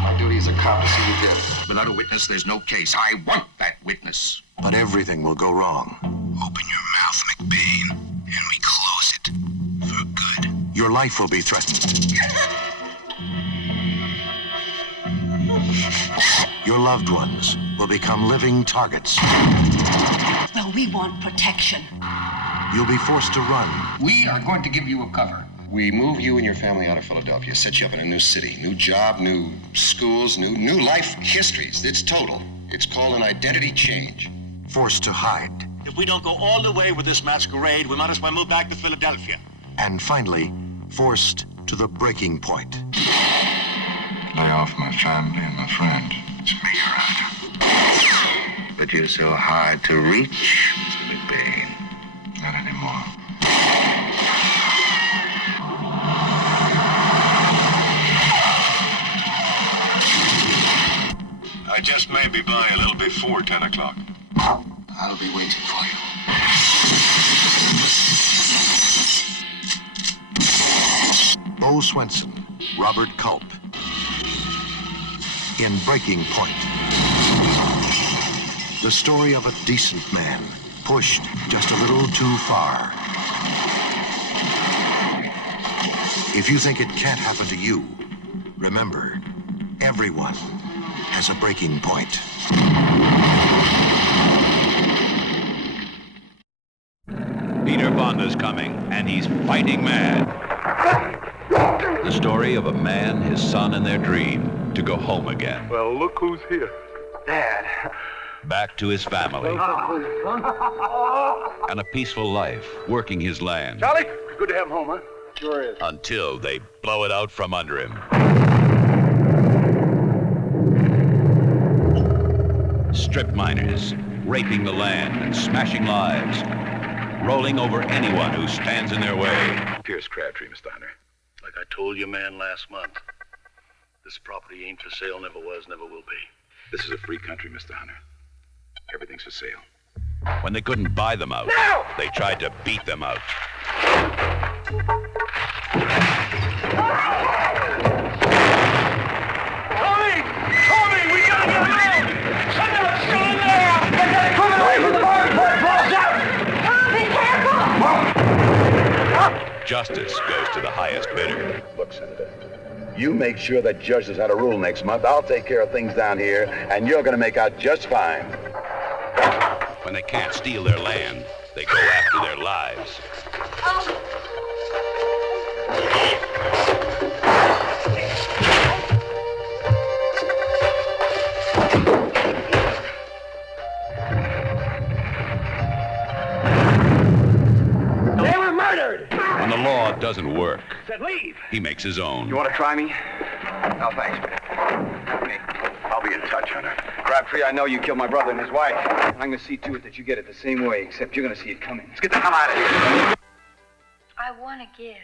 My duty as a cop to see you did it. Without a witness, there's no case. I want that witness. But everything will go wrong. Open your mouth, McBain, and we close it. For good. Your life will be threatened. Your loved ones will become living targets. Well, we want protection. You'll be forced to run. We are going to give you a cover. We move you and your family out of Philadelphia, set you up in a new city, new job, new schools, new life histories. It's total. It's called an identity change. Forced to hide. If we don't go all the way with this masquerade, we might as well move back to Philadelphia. And finally, forced to the breaking point. Lay off my family and my friends. It's me you're after. But you're so hard to reach, Mr. McBain. Not anymore. I just may be by a little before 10 o'clock. I'll be waiting for you. Bo Swenson, Robert Culp. In Breaking Point. The story of a decent man pushed just a little too far. If you think it can't happen to you, remember, everyone has a breaking point. Peter Fonda's coming, and he's fighting mad. The story of a man, his son, and their dream to go home again. Well, look who's here. Dad. Back to his family and a peaceful life, working his land. Charlie, good to have him home, huh? Sure is. Until they blow it out from under him. Strip miners, raping the land and smashing lives, rolling over anyone who stands in their way. Pierce Crabtree, Mr. Hunter. Like I told you, man, last month, this property ain't for sale, never was, never will be. This is a free country, Mr. Hunter. Everything's for sale. When they couldn't buy them out, they tried to beat them out. Tommy! Tommy, we gotta get him out! Someone's still in there! They gotta come away from the bar before it blows out! Be careful! Justice goes to the highest bidder. Look, Senator, you make sure that judge has had a rule next month. I'll take care of things down here, and you're gonna make out just fine. When they can't steal their land, they go after their lives. They were murdered! When the law doesn't work, Said leave! he makes his own. You want to try me? No, thanks. I'll be in touch, Hunter. Crabtree, I know you killed my brother and his wife. I'm gonna see to it that you get it the same way, except you're gonna see it coming. Let's get the hell out of here. I want to give,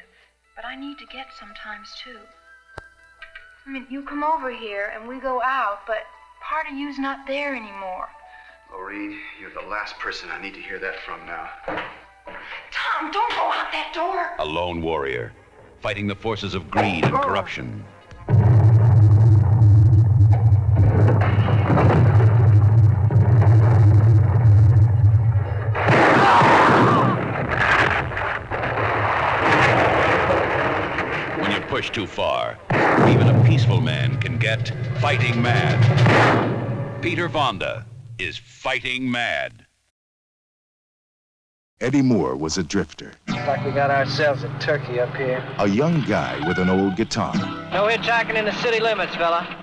but I need to get sometimes, too. I mean, you come over here and we go out, but part of you's not there anymore. Lorene, you're the last person I need to hear that from now. Tom, don't go out that door! A lone warrior, fighting the forces of greed and corruption. too far, even a peaceful man can get fighting mad. Peter Fonda is fighting mad. Eddie Moore was a drifter, Looks like we got ourselves a turkey up here. a young guy with an old guitar, No hitchhiking in the city limits, fella.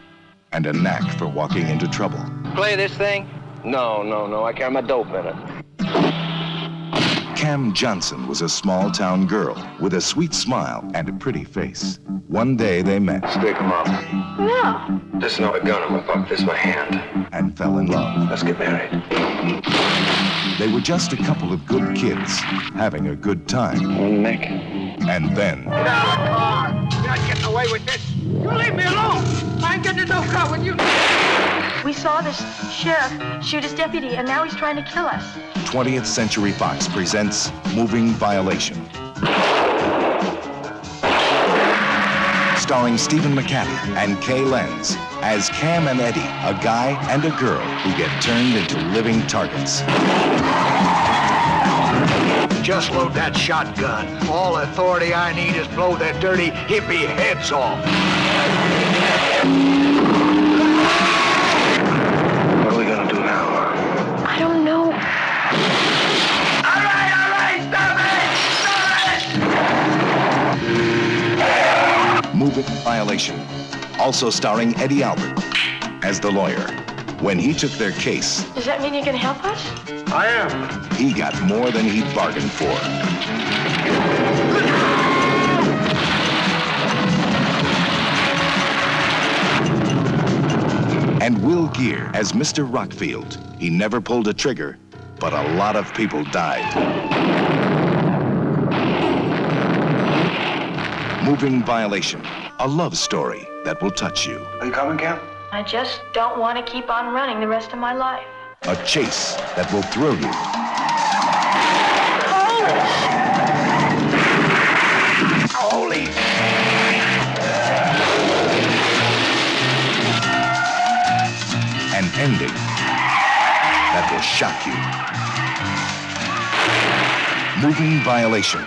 and a knack for walking into trouble. Play this thing? No, I carry my dope in it. Cam Johnson was a small-town girl with a sweet smile and a pretty face. One day they met. Stick 'em up. No. This is not a gun in my pocket, this is my hand. And fell in love. Let's get married. They were just a couple of good kids, having a good time. Nick. And then, Get out of the car! You're not getting away with this! You leave me alone! I ain't getting in no car with you! We saw this sheriff shoot his deputy, and now he's trying to kill us. 20th Century Fox presents Moving Violation. Starring Stephen McCaddy and Kay Lenz as Cam and Eddie, a guy and a girl who get turned into living targets. Just load that shotgun. All authority I need is blow their dirty hippie heads off. What are we gonna do now? I don't know. All right, stop it! Moving Violation. Also starring Eddie Albert as the lawyer. When he took their case, Does that mean you're going to help us? I am. he got more than he'd bargained for. And Will Geer as Mr. Rockfield. He never pulled a trigger, but a lot of people died. Moving Violation, a love story that will touch you. Are you coming, Cam? I just don't want to keep on running the rest of my life. A chase that will thrill you. Holy! An ending that will shock you. Moving Violation.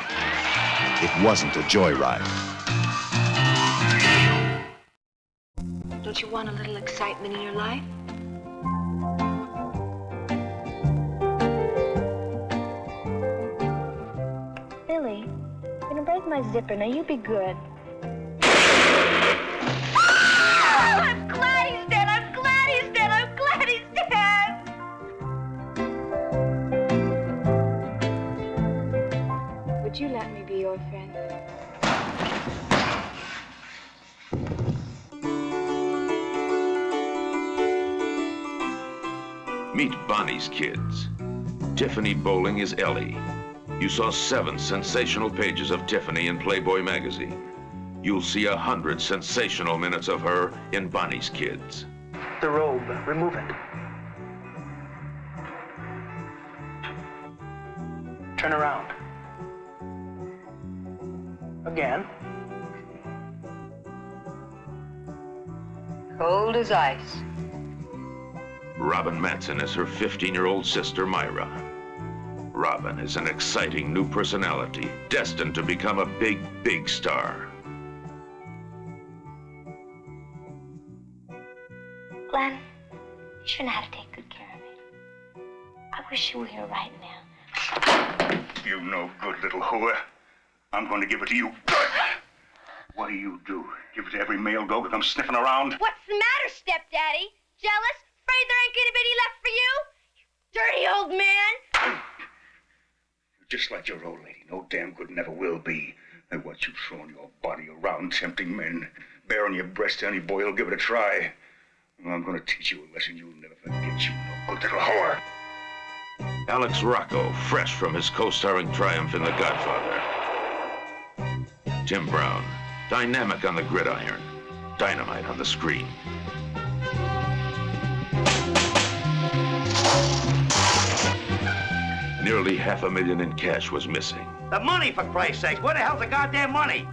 It wasn't a joyride. Don't you want a little excitement in your life? Billy, you're gonna break my zipper. Now you be good. I'm glad he's dead. I'm glad he's dead. I'm glad he's dead. Would you let me be your friend? Meet Bonnie's kids. Tiffany Bowling is Ellie. You saw 7 sensational pages of Tiffany in Playboy magazine. You'll see 100 sensational minutes of her in Bonnie's Kids. The robe, remove it. Turn around. Again. Cold as ice. Robin Matson is her 15-year-old sister, Myra. Robin is an exciting new personality, destined to become a big, big star. Glenn, you should know how to take good care of me. I wish you were here right now. You no good little whore. I'm going to give it to you good. What do? Give it to every male go that comes sniffing around? What's the matter, stepdaddy? Jealous? Afraid there ain't anybody left for you? You dirty old man! Just like your old lady. No damn good never will be. I watch you throwing your body around, tempting men. Baring your breast to any boy who'll give it a try. Well, I'm going to teach you a lesson you'll never forget, you no good little whore. Alex Rocco, fresh from his co-starring triumph in The Godfather. Tim Brown, dynamic on the gridiron, dynamite on the screen. Nearly $500,000 in cash was missing. The money, for Christ's sake. Where the hell's the goddamn money?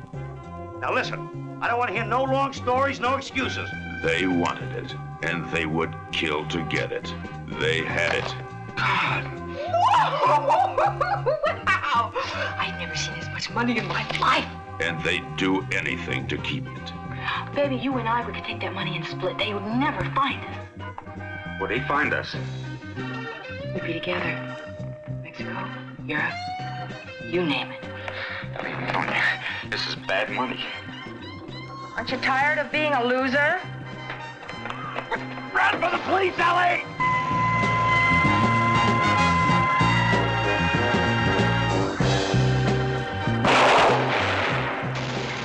Now listen, I don't want to hear no long stories, no excuses. They wanted it, and they would kill to get it. They had it. God. Wow! I've never seen as much money in my life. and they'd do anything to keep it. Baby, you and I, we could take that money and split. They would never find us. Where'd he find us? We'd be together. Mexico, Europe, you name it. I mean, this is bad money. Aren't you tired of being a loser? Run for the police, Ellie!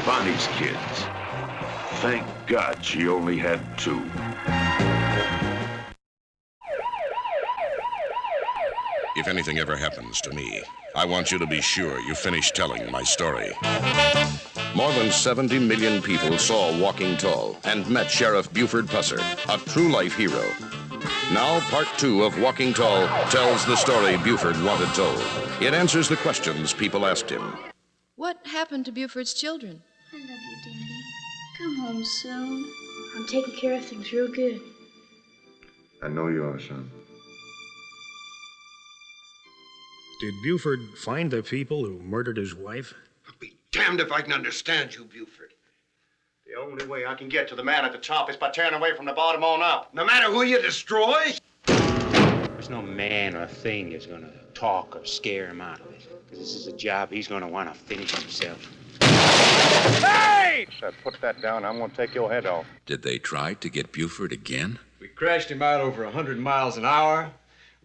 Bonnie's kids. Thank God she only had 2. If anything ever happens to me, I want you to be sure you finish telling my story. More than 70 million people saw Walking Tall and met Sheriff Buford Pusser, a true-life hero. Now, part 2 of Walking Tall tells the story Buford wanted told. It answers the questions people asked him. What happened to Buford's children? I love you, Daddy. Come home soon. I'm taking care of things real good. I know you are, son. Did Buford find the people who murdered his wife? I'll be damned if I can understand you, Buford. The only way I can get to the man at the top is by tearing away from the bottom on up. No matter who you destroy? There's no man or thing that's gonna talk or scare him out of it. Because this is a job he's gonna want to finish himself. Hey! Sir, put that down. I'm gonna take your head off. Did they try to get Buford again? We crashed him out over 100 miles an hour,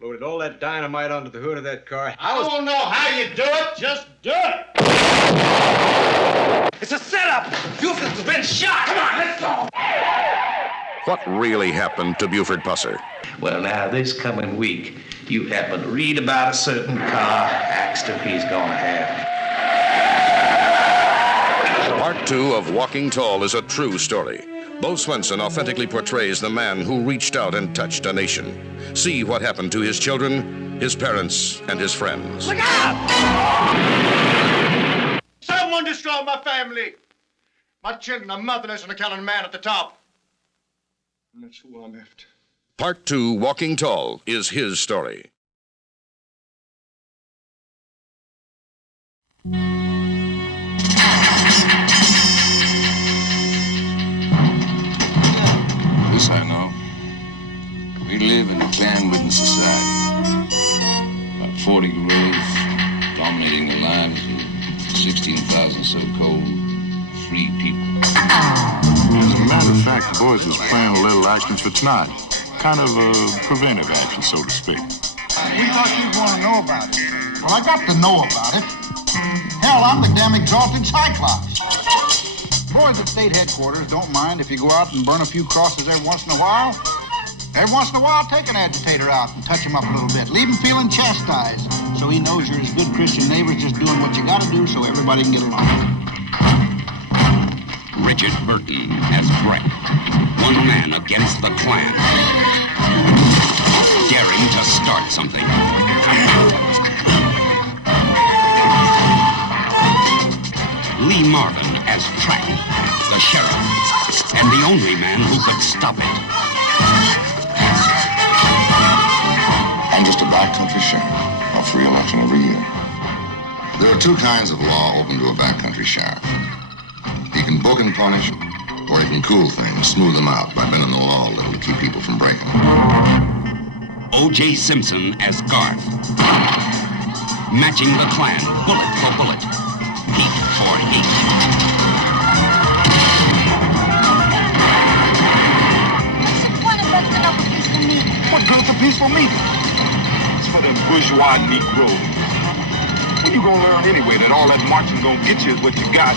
loaded all that dynamite onto the hood of that car. I don't know how you do it. Just do it. It's a setup. Buford's been shot. Come on, let's go. What really happened to Buford Pusser? Well, now, this coming week, you happen to read about a certain car accident he's gonna have. Part 2 of Walking Tall is a true story. Bo Swenson authentically portrays the man who reached out and touched a nation. See what happened to his children, his parents, and his friends. Look out! Someone destroyed my family. My children are motherless on account of the man at the top. And that's who I'm after. Part 2, Walking Tall, is his story. This I know. We live in a clan-ridden society. About 40 guerrillas dominating the lives of 16,000 so-called free people. As a matter of fact, the boys was planning a little action for tonight. Kind of a preventive action, so to speak. We thought you'd want to know about it. Well, I got to know about it. Hell, I'm the damn exalted Cyclops. Boys at state headquarters don't mind if you go out and burn a few crosses every once in a while. Every once in a while, take an agitator out and touch him up a little bit. Leave him feeling chastised so he knows you're as good Christian neighbors just doing what you got to do so everybody can get along. Richard Burton as Breck, one man against the Klan, daring to start something. Lee Marvin as Track, the sheriff, and the only man who could stop it. I'm just a backcountry sheriff, up for re-election every year. There are 2 kinds of law open to a backcountry sheriff. He can book and punish, or he can cool things, smooth them out by bending the law a little to keep people from breaking. O.J. Simpson as Garth, matching the Klan bullet for bullet, heat for heat. What good's a peaceful meeting? It's for them bourgeois Negroes. When you gonna learn anyway that all that marching gonna get you is what you got?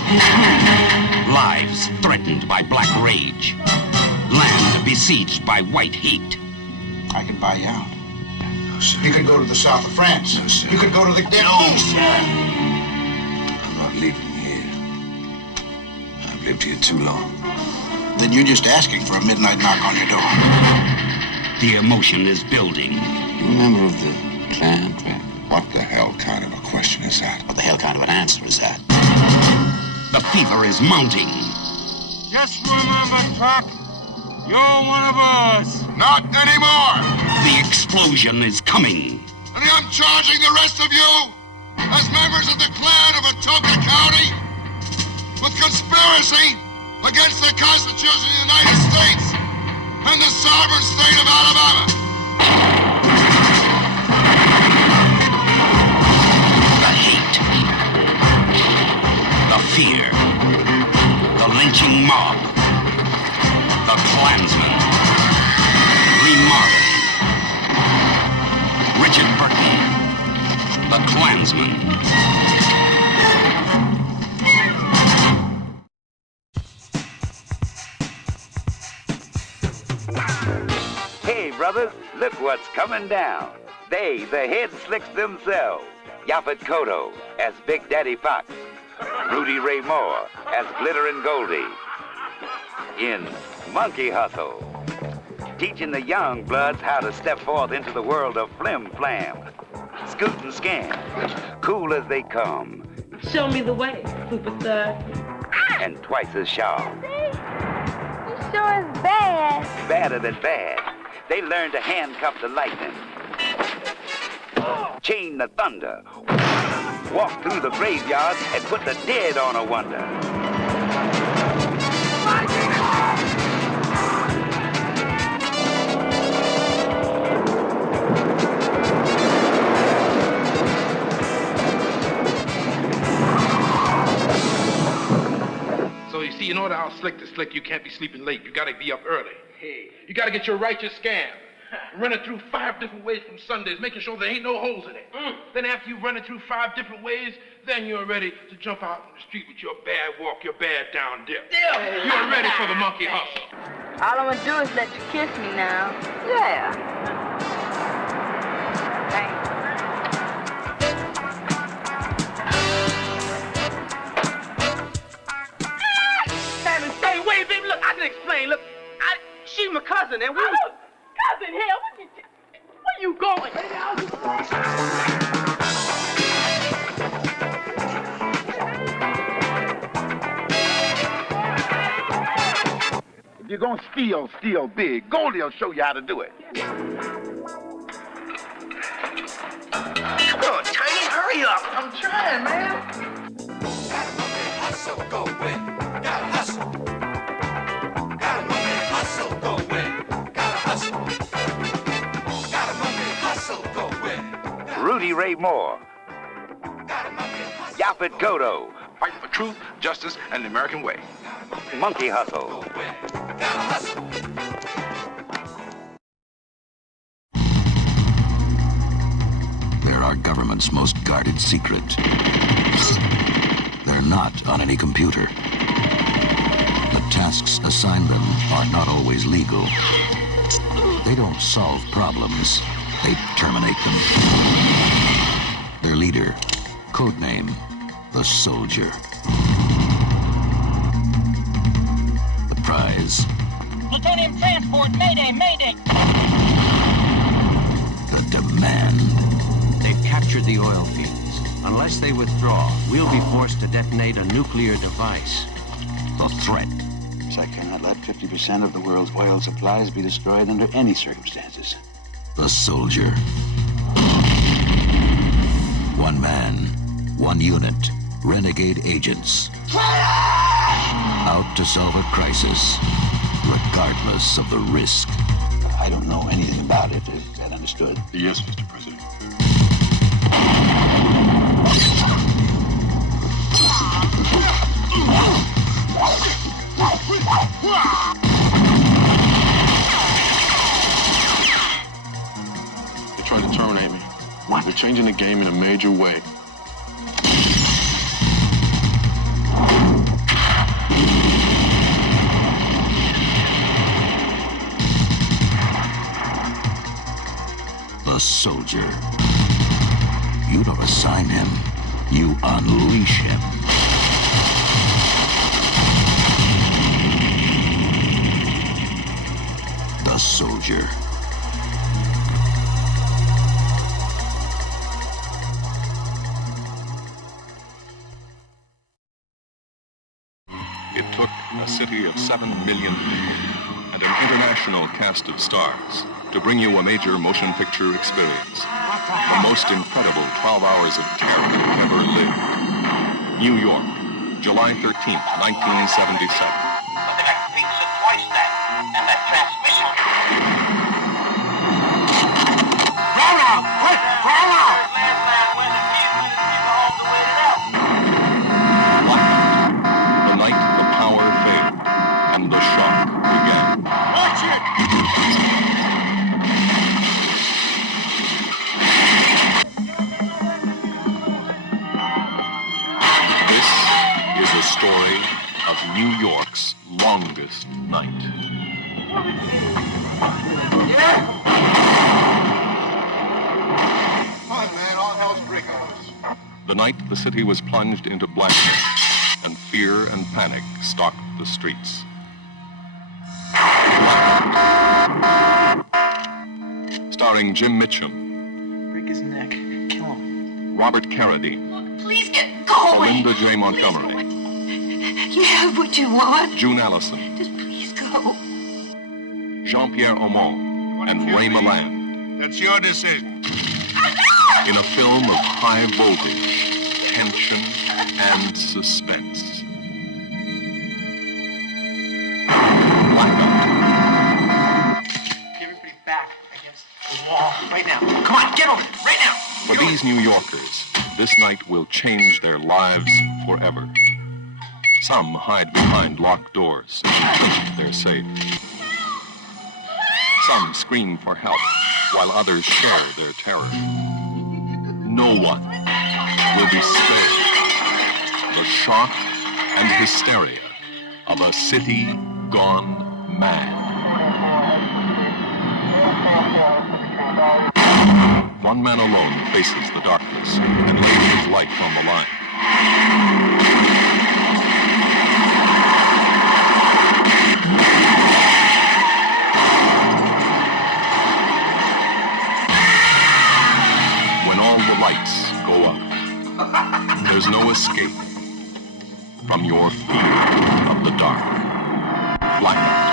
Lives threatened by black rage. Land besieged by white heat. I could buy you out. No, sir. You could go to the south of France. No, sir. You could go to the Dead East. I'm not leaving here. I've lived here too long. Then you're just asking for a midnight knock on your door. The emotion is building. You a member of the Klan? What the hell kind of a question is that? What the hell kind of an answer is that? The fever is mounting. Just remember, Tuck, you're one of us. Not anymore! The explosion is coming. And I'm charging the rest of you as members of the Klan of Atoka County with conspiracy against the Constitution of the United States and the sovereign state of Alabama. The hate, the fear, the lynching mob, the Klansmen, Lee Marvin, Richard Burton, the Klansman. Hey, brothers, look what's coming down. They, the head slicks themselves. Yaphet Kotto as Big Daddy Fox. Rudy Ray Moore as Glittering Goldie. In Monkey Hustle. Teaching the young bloods how to step forth into the world of flim flam. Scoot and scan. Cool as they come. Show me the way, superstar. And twice as sharp. You sure is bad. Badder than bad. They learn to handcuff the lightning. Chain the thunder. Walk through the graveyard and put the dead on a wonder. So you see, in order how slick to slick, you can't be sleeping late. You gotta be up early. Hey, you gotta get your righteous scam. Run it through 5 different ways from Sundays, making sure there ain't no holes in it. Then after you run it through 5 different ways, then you're ready to jump out on the street with your bad walk, your bad down dip. Yeah. You're ready for the monkey hustle. All I'm gonna do is let you kiss me now. Yeah. Thanks. Simon, stay away, baby. Look, I can explain. Look, she's my cousin, and we... Cousin, hell, where you going? If you're gonna steal, steal big. Goldie will show you how to do it. Come on, Tiny, hurry up. I'm trying, man. Hustle, go win. Gotta hustle. Gotta monkey hustle, go win. Gotta hustle. Gotta monkey hustle, go win. Rudy Ray Moore. Yaphet Kotto. Fighting for truth, justice, and the American way. Monkey Hustle. They're our government's most guarded secret. They're not on any computer. The tasks assigned them are not always legal. They don't solve problems. They terminate them. Their leader, codename, the Soldier. The prize, Plutonium transport, mayday, mayday. the demand. They've captured the oil fields. Unless they withdraw, we'll be forced to detonate a nuclear device. The threat. I cannot let 50% of the world's oil supplies be destroyed under any circumstances. The Soldier. One man, one unit, renegade agents. Out to solve a crisis, regardless of the risk. I don't know anything about it. Is that understood? Yes, Mr. President. They tried to terminate me. What? They're changing the game in a major way. The Soldier. You don't assign him. You unleash him. The Soldier. It took a city of 7 million people and an international cast of stars to bring you a major motion picture experience. The most incredible 12 hours of terror ever lived. New York, July 13th, 1977. But they got speakers at twice that, and that transmission. Roll out! Quick! Roll out! The night the power failed and the shock began. Watch it! This is a story of New York's longest night. Oh, man, all hell's breaking loose. The night the city was plunged into blackness, and fear and panic stalked the streets. Starring Jim Mitchum, Break his neck. Kill him. Robert Carradine, Please get going. Belinda J. Montgomery, You have what you want. June Allison, Just please go. Jean-Pierre Aumont, and Ray Milland. That's your decision. In a film of high voltage, tension, and suspense. Blackout. Get everybody back against the wall right now. Come on, get over it right now. For these New Yorkers, this night will change their lives forever. Some hide behind locked doors and think they're safe. Some scream for help, while others share their terror. No one will be spared the shock and hysteria of a city gone mad. One man alone faces the darkness and lays his life on the line. When all the lights go out, there's no escape from your fear of the dark. Blackout.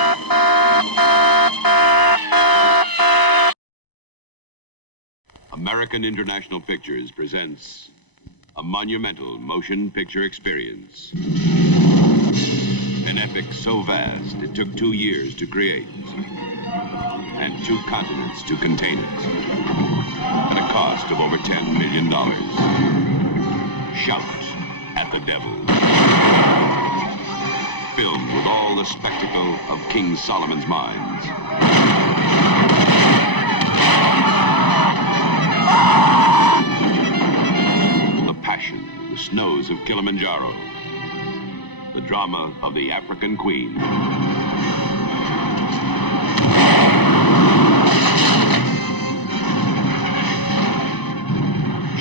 American International Pictures presents a monumental motion picture experience. An epic so vast it took 2 years to create and 2 continents to contain it at a cost of over $10 million. Shout at the Devil. Filmed with all the spectacle of King Solomon's mines. The passion of the snows of Kilimanjaro. The drama of the African Queen.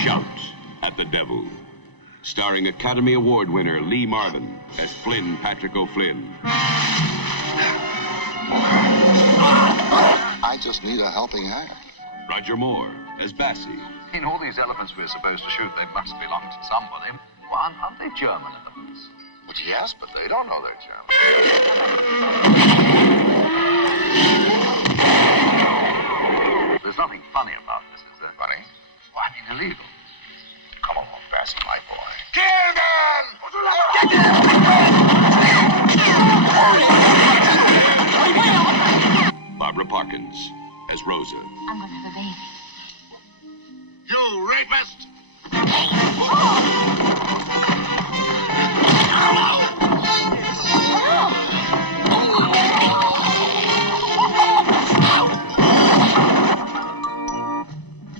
Shout at the Devil. Starring Academy Award winner Lee Marvin as Flynn Patrick O'Flynn. I just need a helping hand. Roger Moore as Bassie. In all these elephants we're supposed to shoot, they must belong to somebody. Well, aren't they German elephants? But yes, but they don't know they're German. There's nothing funny about this, is there? Funny? Well, I mean illegal. Come on, Bassie, my boy. Barbara Parkins as Rosa. I'm gonna have a baby. You rapist!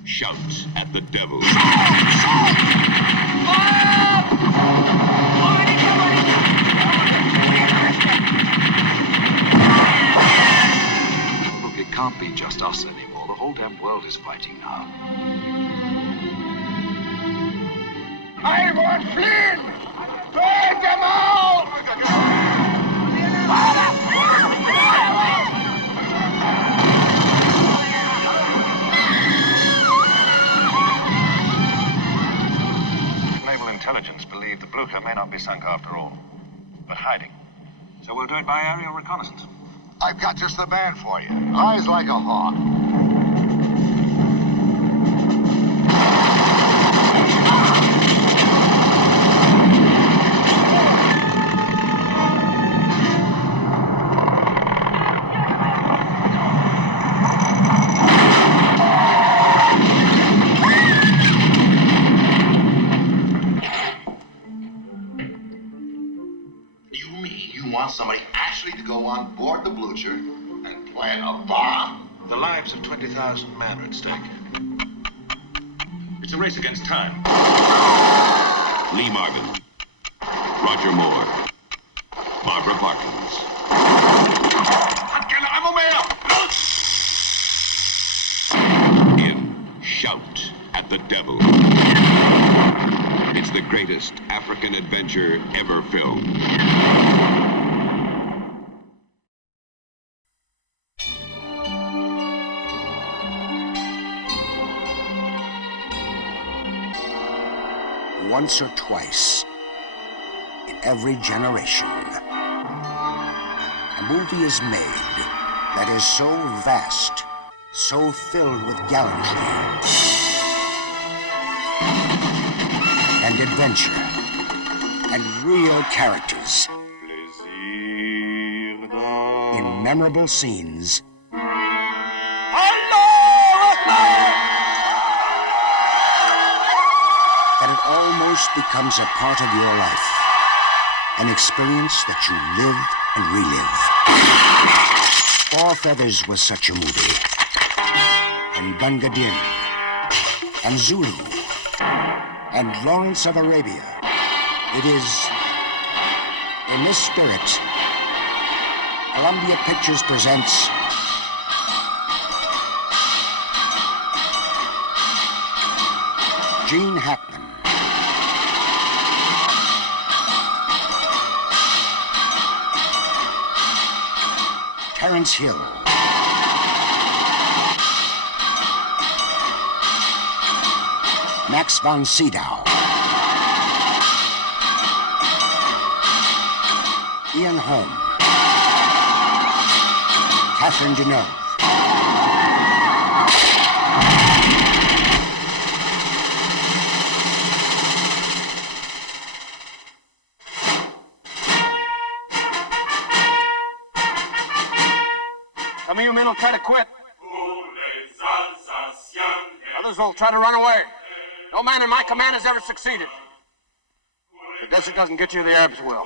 Shout at the Devil. Look, it can't be just us anymore. The whole damn world is fighting now. I want Flynn! Burn them all! Naval intelligence believe the Blucher may not be sunk after all, but hiding. So we'll do it by aerial reconnaissance. I've got just the man for you. Eyes like a hawk. on board the Blucher and plant a bomb? The lives of 20,000 men are at stake. It's a race against time. Lee Marvin, Roger Moore, Barbara Parkins. In Shout at the Devil. It's the greatest African adventure ever filmed. Once or twice in every generation, a movie is made that is so vast, so filled with gallantry and adventure and real characters in memorable scenes that it almost becomes a part of your life, an experience that you live and relive. Four Feathers was such a movie, and Gunga Din, and Zulu, and Lawrence of Arabia. It is, in this spirit, Columbia Pictures presents Gene Hackman. Terence Hill. Max von Sydow. Ian Holm. Catherine Deneuve. Some of you men will try to quit. Others will try to run away. No man in my command has ever succeeded. If the desert doesn't get you, the Arabs will.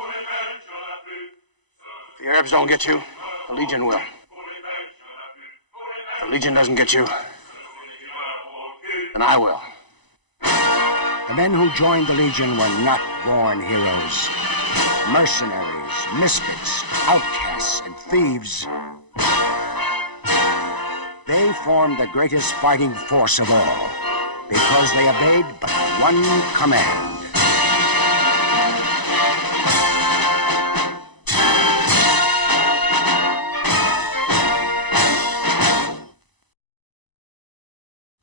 If the Arabs don't get you, the Legion will. If the Legion doesn't get you, then I will. The men who joined the Legion were not born heroes. Mercenaries, misfits, outcasts, and thieves. They formed the greatest fighting force of all because they obeyed but one command.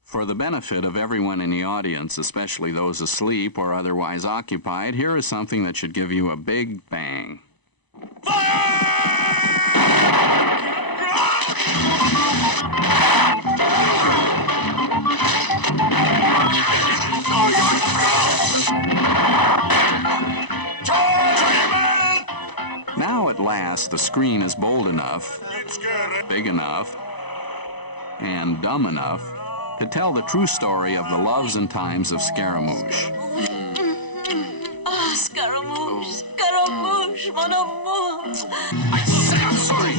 For the benefit of everyone in the audience, especially those asleep or otherwise occupied, here is something that should give you a big bang. Now at last the screen is bold enough, big enough, and dumb enough to tell the true story of the loves and times of Scaramouche. Ah, Scaramouche, Scaramouche, mon amour. I say I'm sorry.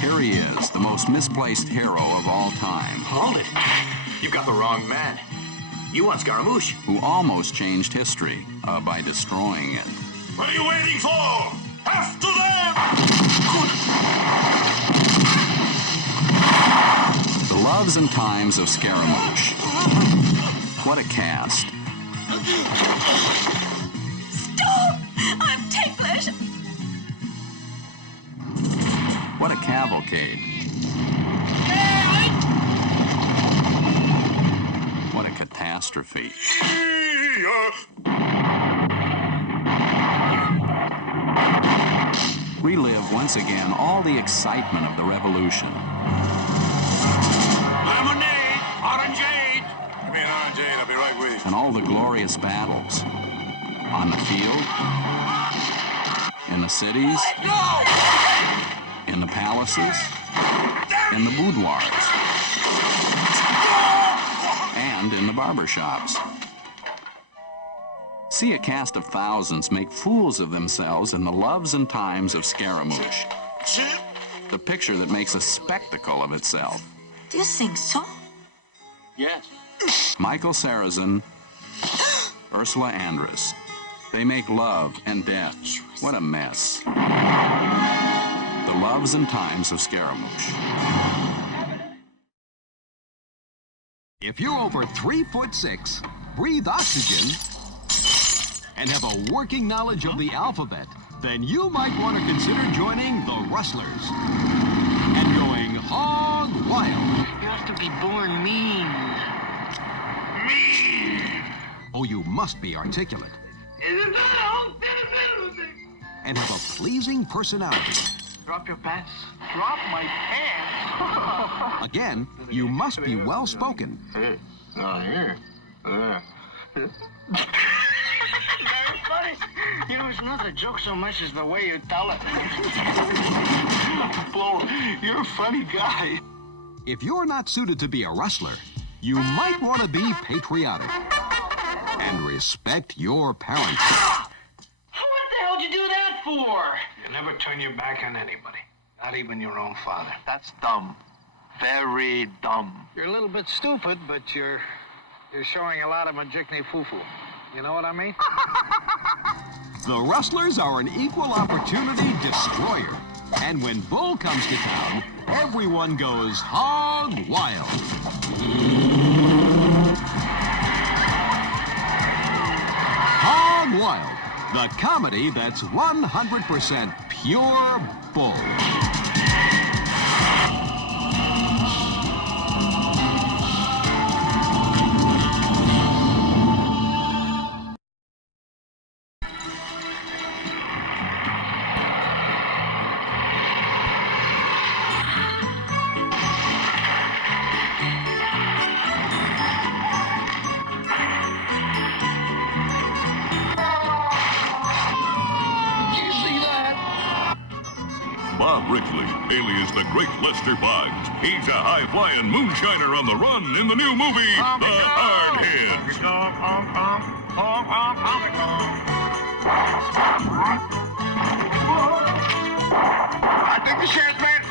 Here he is, the most misplaced hero of all time. Hold it. You've got the wrong man. You want Scaramouche. Who almost changed history by destroying it. What are you waiting for? After them! The loves and times of Scaramouche. What a cast. Stop! I'm ticklish. What a cavalcade. What a catastrophe. Relive once again all the excitement of the revolution. Lemonade! Orangeade! Give me an orangeade, I'll be right with you. And all the glorious battles. On the field. In the cities. In the palaces. In the boudoirs. and in the barber shops. See a cast of thousands make fools of themselves in the loves and times of Scaramouche. The picture that makes a spectacle of itself. Do you think so? Yes. Michael Sarrazin, Ursula Andress. They make love and death. What a mess. The loves and times of Scaramouche. If you're over 3'6", breathe oxygen, and have a working knowledge of the alphabet, then you might want to consider joining the Rustlers and going hog wild. You have to be born mean. Mean! Oh, you must be articulate Isn't that and have a pleasing personality. Drop your pants. Drop my pants. Again, you must be well-spoken. Hey, not here. Very funny. You know, it's not the joke so much as the way you tell it. Flo, you're a funny guy. If you're not suited to be a rustler, you might want to be patriotic and respect your parents. What the hell did you do that for? You never turn your back on anybody, not even your own father. That's dumb. Very dumb. You're a little bit stupid, but you're showing a lot of majikne fufu. You know what I mean? The Rustlers are an equal opportunity destroyer. And when Bull comes to town, everyone goes hog wild. Hog Wild, the comedy that's 100% pure bull. Bob Rickley, alias the Great Lester Boggs. He's a high-flying moonshiner on the run in the new movie, The Hardheads. I think the sheriff's man.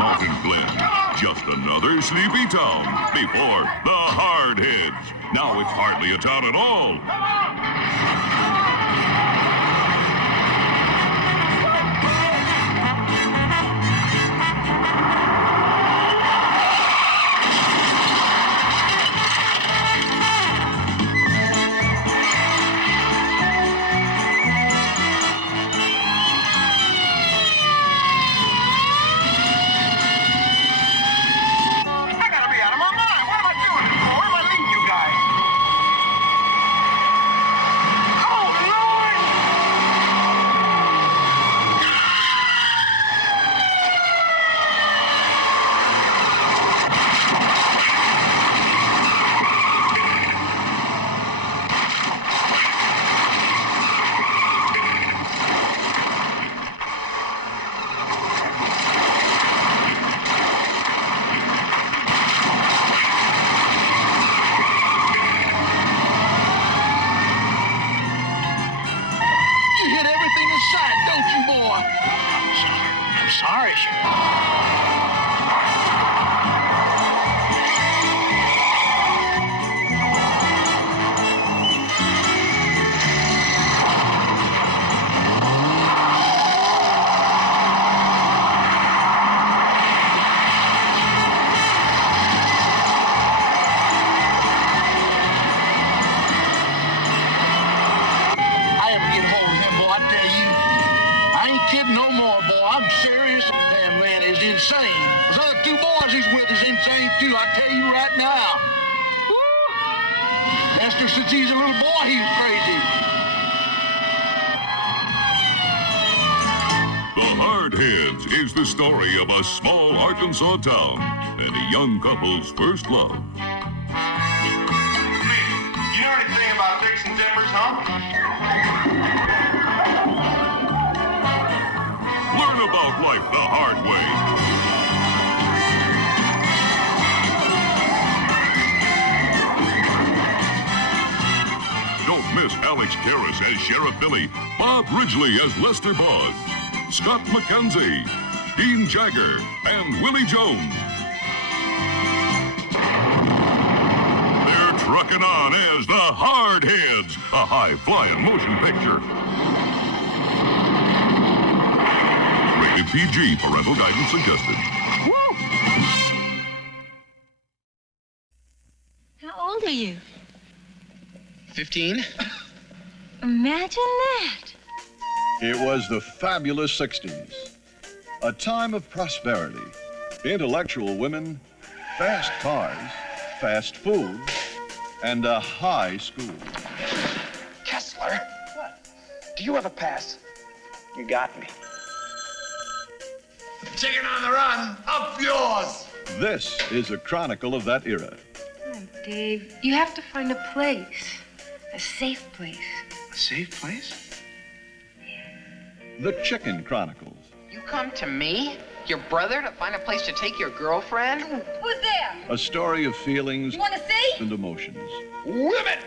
Martin Glenn, just another sleepy town before The Hardheads. Now it's hardly a town at all. Since he's a little boy, he's crazy. The Hardheads is the story of a small Arkansas town and a young couple's first love. You know anything about fixing timbers, huh? Learn about life the hard way. Alex Karras as Sheriff Billy, Bob Ridgely as Lester Boggs, Scott McKenzie, Dean Jagger, and Willie Jones. They're trucking on as the Hardheads, a high-flying motion picture. Rated PG, parental guidance suggested. How old are you? 15. Imagine that. It was the fabulous 60s. A time of prosperity, intellectual women, fast cars, fast food, and a high school. Kessler? What? Do you have a pass? You got me. Chicken on the run, up yours! This is a chronicle of that era. Oh, Dave, you have to find a place. A safe place. A safe place? The Chicken Chronicles. You come to me, your brother, to find a place to take your girlfriend? Who's there? A story of feelings You want to see? and emotions. Women!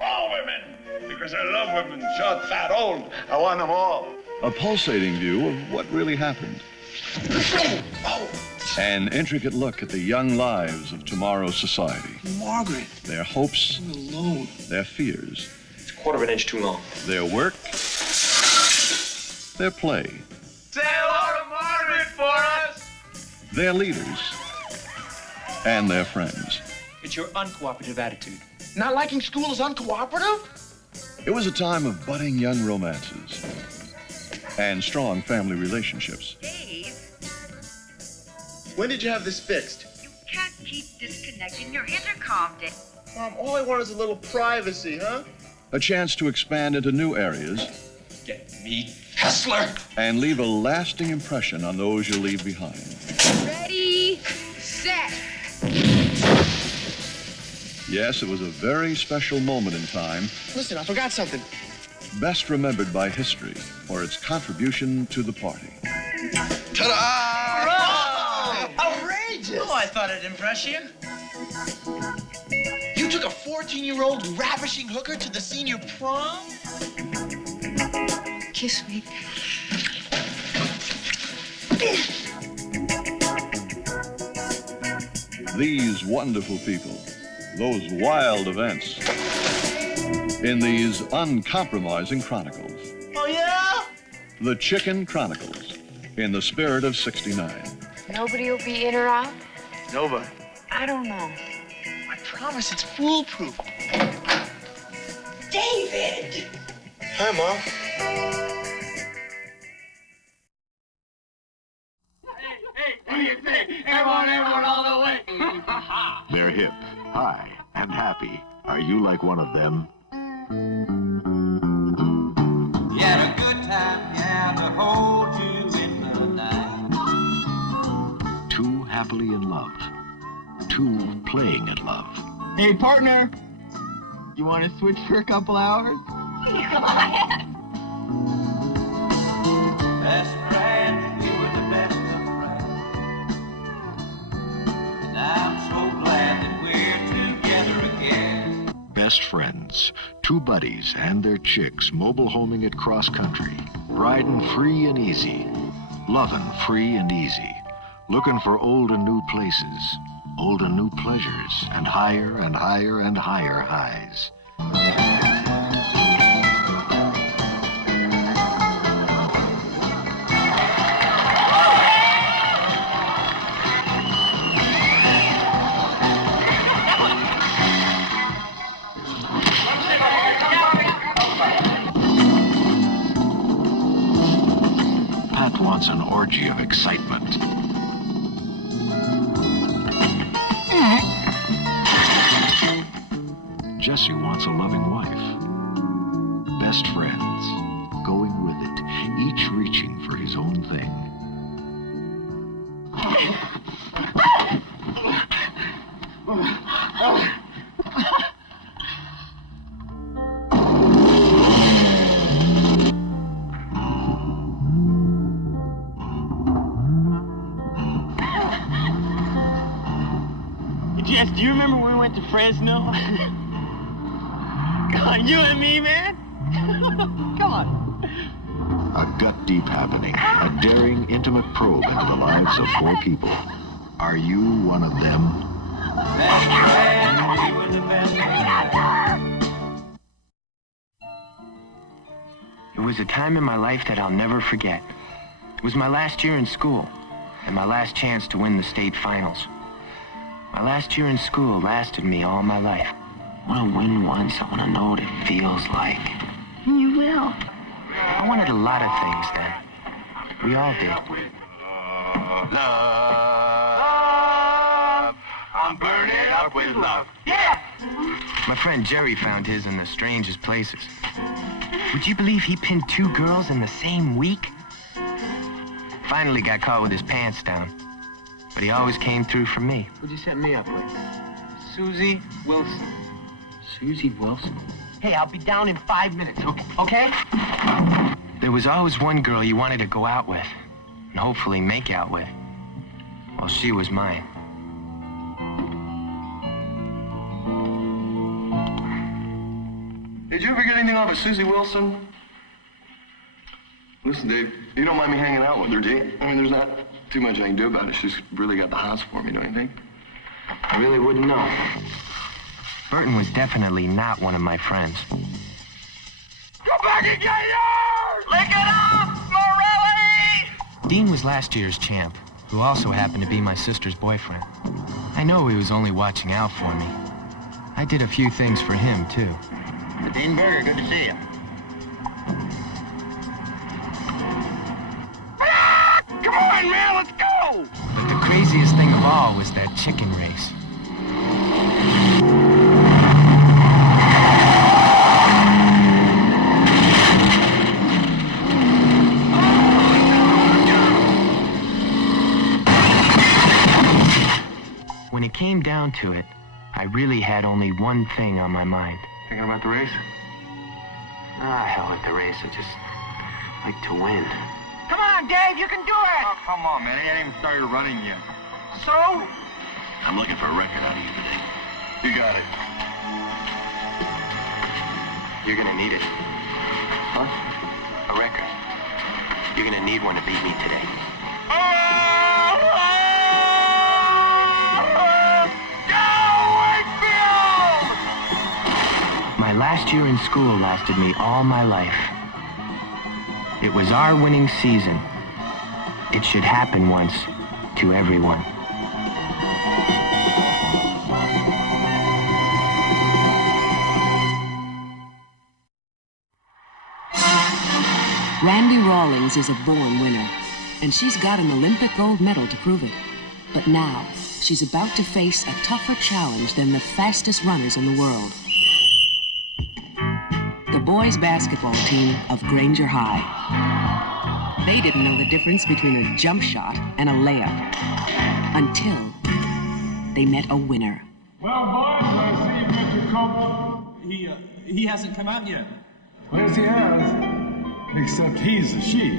All women! Because I love women, short, fat, old. I want them all. A pulsating view of what really happened. An intricate look at the young lives of tomorrow's society. Margaret. Their hopes, I'm alone. their fears, It's a quarter of an inch too long. their work, their play, Say hello to Margaret for us! their leaders, and their friends. It's your uncooperative attitude. Not liking school is uncooperative? It was a time of budding young romances and strong family relationships. Dave, When did you have this fixed? you can't keep disconnecting your intercom, Dave. Mom, all I want is a little privacy, huh? A chance to expand into new areas Get me, Kessler! and leave a lasting impression on those you leave behind. Ready, set. Yes, it was a very special moment in time, Listen, I forgot something. best remembered by history for its contribution to the party. Ta-da! Outrageous! Oh, I thought it'd impress you. You took a 14-year-old ravishing hooker to the senior prom? Kiss me. These wonderful people, those wild events, in these uncompromising chronicles. Oh, yeah? The Chicken Chronicles, in the spirit of '69. Nobody will be in or out? Nova. I don't know. I promise it's foolproof. David! Hi, Mom. What do you say? Everyone all the way. They're hip, high, and happy. Are you like one of them? You had a good time, yeah, to hold you in the night. Two happily in love. Two playing at love. Hey, partner. You want to switch for a couple hours? Come on. Best friends, we were the best of friends. And I'm so glad that we're together again. Best friends. Two buddies and their chicks mobile homing at cross country. Riding free and easy. Loving free and easy. Looking for old and new places. Old and new pleasures. And higher and higher and higher highs. Pat wants an orgy of excitement. Jesse wants a loving wife. Best friends, going with it, each reaching for his own thing. Jess, do you remember when we went to Fresno? Come on, you and me, man. Come on. A gut-deep happening, a daring, intimate probe into the lives of four people. Are you one of them? It was a time in my life that I'll never forget. It was my last year in school, and my last chance to win the state finals. My last year in school lasted me all my life. I want to win once. I want to know what it feels like. You will. I wanted a lot of things then. We all did. Love. I'm burning up with love. Yeah! My friend Jerry found his in the strangest places. Would you believe he pinned 2 girls in the same week? Finally got caught with his pants down. But he always came through for me. Who'd you set me up with? Susie Wilson. Susie Wilson? Hey, I'll be down in 5 minutes, okay? There was always one girl you wanted to go out with, and hopefully make out with. Well, she was mine. Did you ever get anything off of Susie Wilson? Listen, Dave, you don't mind me hanging out with her, do you? I mean, there's not too much I can do about it. She's really got the hots for me, don't you think? I really wouldn't know. Burton was definitely not one of my friends. Go back and get yours! Lick it up, Morelli! Dean was last year's champ, who also happened to be my sister's boyfriend. I know he was only watching out for me. I did a few things for him, too. Dean Berger, good to see you. Come on, man, let's go! But the craziest thing of all was that chicken race. When it came down to it, I really had only one thing on my mind. Thinking about the race? Ah, hell with the race. I just like to win. Come on, Dave, you can do it! Oh, come on, man. He ain't even started running yet. So? I'm looking for a record out of you today. You got it. You're gonna need it. Huh? A record. You're gonna need one to beat me today. My last year in school lasted me all my life. It was our winning season. It should happen once to everyone. Randy Rawlings is a born winner, and she's got an Olympic gold medal to prove it. But now, she's about to face a tougher challenge than the fastest runners in the world. The boys' basketball team of Granger High. They didn't know the difference between a jump shot and a layup until they met a winner. Well, boys, I see Mr. Coach. He hasn't come out yet. Yes, he has. Except he's a she.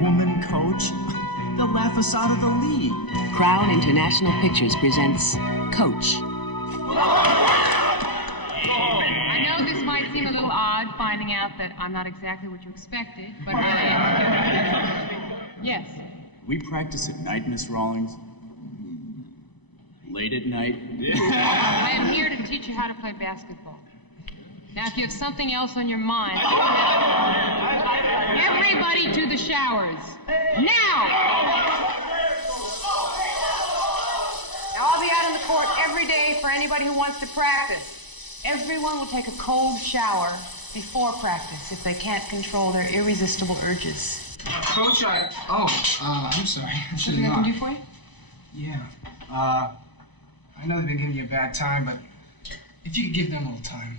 Woman coach? They'll laugh us out of the league. Crown International Pictures presents Coach. I know this might seem a little odd, finding out that I'm not exactly what you expected, but really it's yes. We practice at night, Miss Rawlings. Late at night. I am here to teach you how to play basketball. Now, if you have something else on your mind, everybody to the showers. Now! Now, I'll be out on the court every day for anybody who wants to practice. Everyone will take a cold shower before practice if they can't control their irresistible urges. Coach, I'm sorry. Something I can do for you? Yeah. I know they've been giving you a bad time, but if you could give them a little time.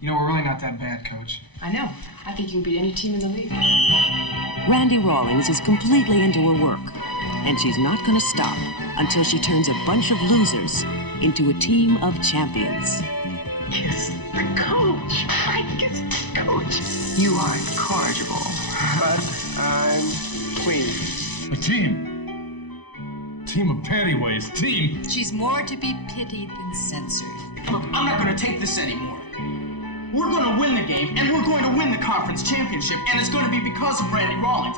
You know, we're really not that bad, Coach. I know. I think you can beat any team in the league. Randy Rawlings is completely into her work, and she's not going to stop until she turns a bunch of losers into a team of champions. Kiss the coach. I kiss the coach. You are incorrigible. But I'm pleased. A team. Team of pantyways, team. She's more to be pitied than censored. Look, I'm not going to take this anymore. We're going to win the game, and we're going to win the conference championship, and it's going to be because of Brandy Rawlings.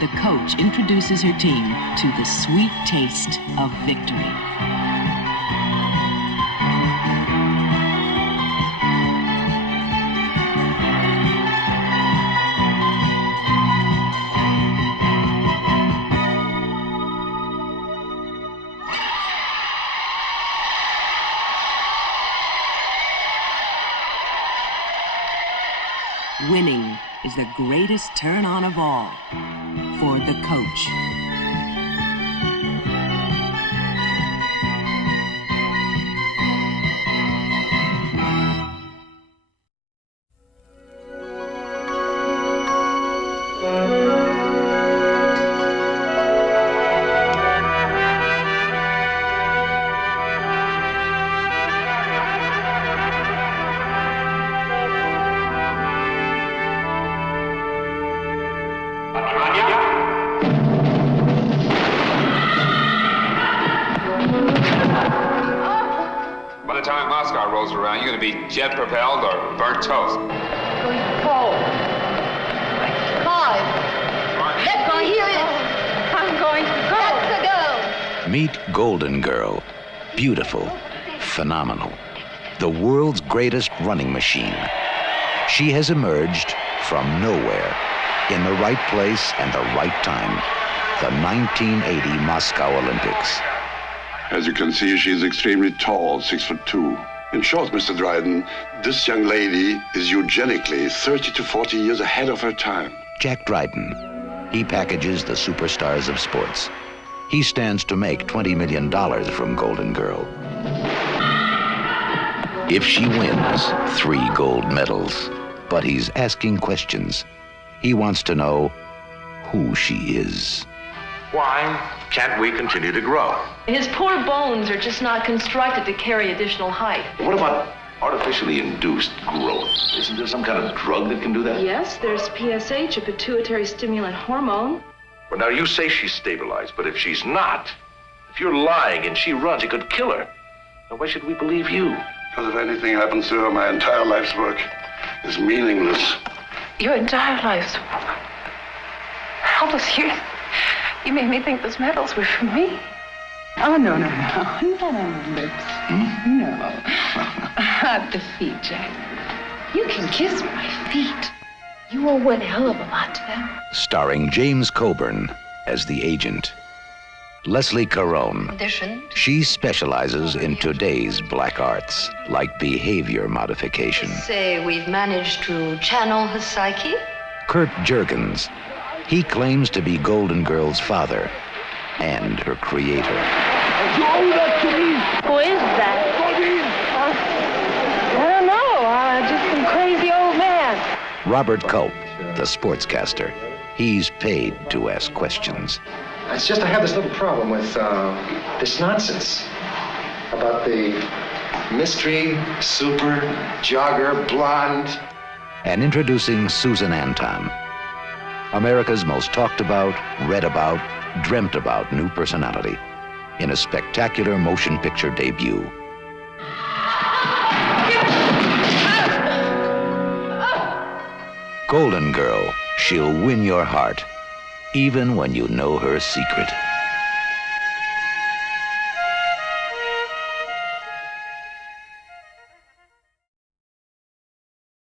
The coach introduces her team to the sweet taste of victory. Winning is the greatest turn-on of all for the coach. By the time Moscow rolls around, you're going to be jet-propelled or burnt toast. Going to cold. Clive, let me hear it. I'm going to go. Let's go. Meet Golden Girl. Beautiful, phenomenal. The world's greatest running machine. She has emerged from nowhere in the right place and the right time. The 1980 Moscow Olympics. As you can see, she is extremely tall, 6'2". In short, Mr. Dryden, this young lady is eugenically 30 to 40 years ahead of her time. Jack Dryden. He packages the superstars of sports. He stands to make $20 million from Golden Girl. If she wins, 3 gold medals. But he's asking questions. He wants to know who she is. Why can't we continue to grow? His poor bones are just not constructed to carry additional height. What about artificially induced growth? Isn't there some kind of drug that can do that? Yes, there's PSH, a pituitary stimulant hormone. Well, now you say she's stabilized, but if she's not, if you're lying and she runs, it could kill her. Now, why should we believe you? Because if anything happens to her, my entire life's work is meaningless. Your entire life's helpless. You made me think those medals were for me. Oh, no. Not on the lips. No. At the feet, Jack. You can kiss my feet. You owe one hell of a lot to them. Starring James Coburn as the agent. Leslie Caron. Conditioned. She specializes in today's black arts, like behavior modification. Say we've managed to channel her psyche? Kurt Jurgens. He claims to be Golden Girl's father and her creator. You owe that to me. Who is that? I don't know. Just some crazy old man. Robert Culp, the sportscaster. He's paid to ask questions. It's just I have this little problem with this nonsense about the mystery, super, jogger, blonde. And introducing Susan Anton, America's most talked about, read about, dreamt about new personality in a spectacular motion picture debut. Golden Girl, she'll win your heart, even when you know her secret.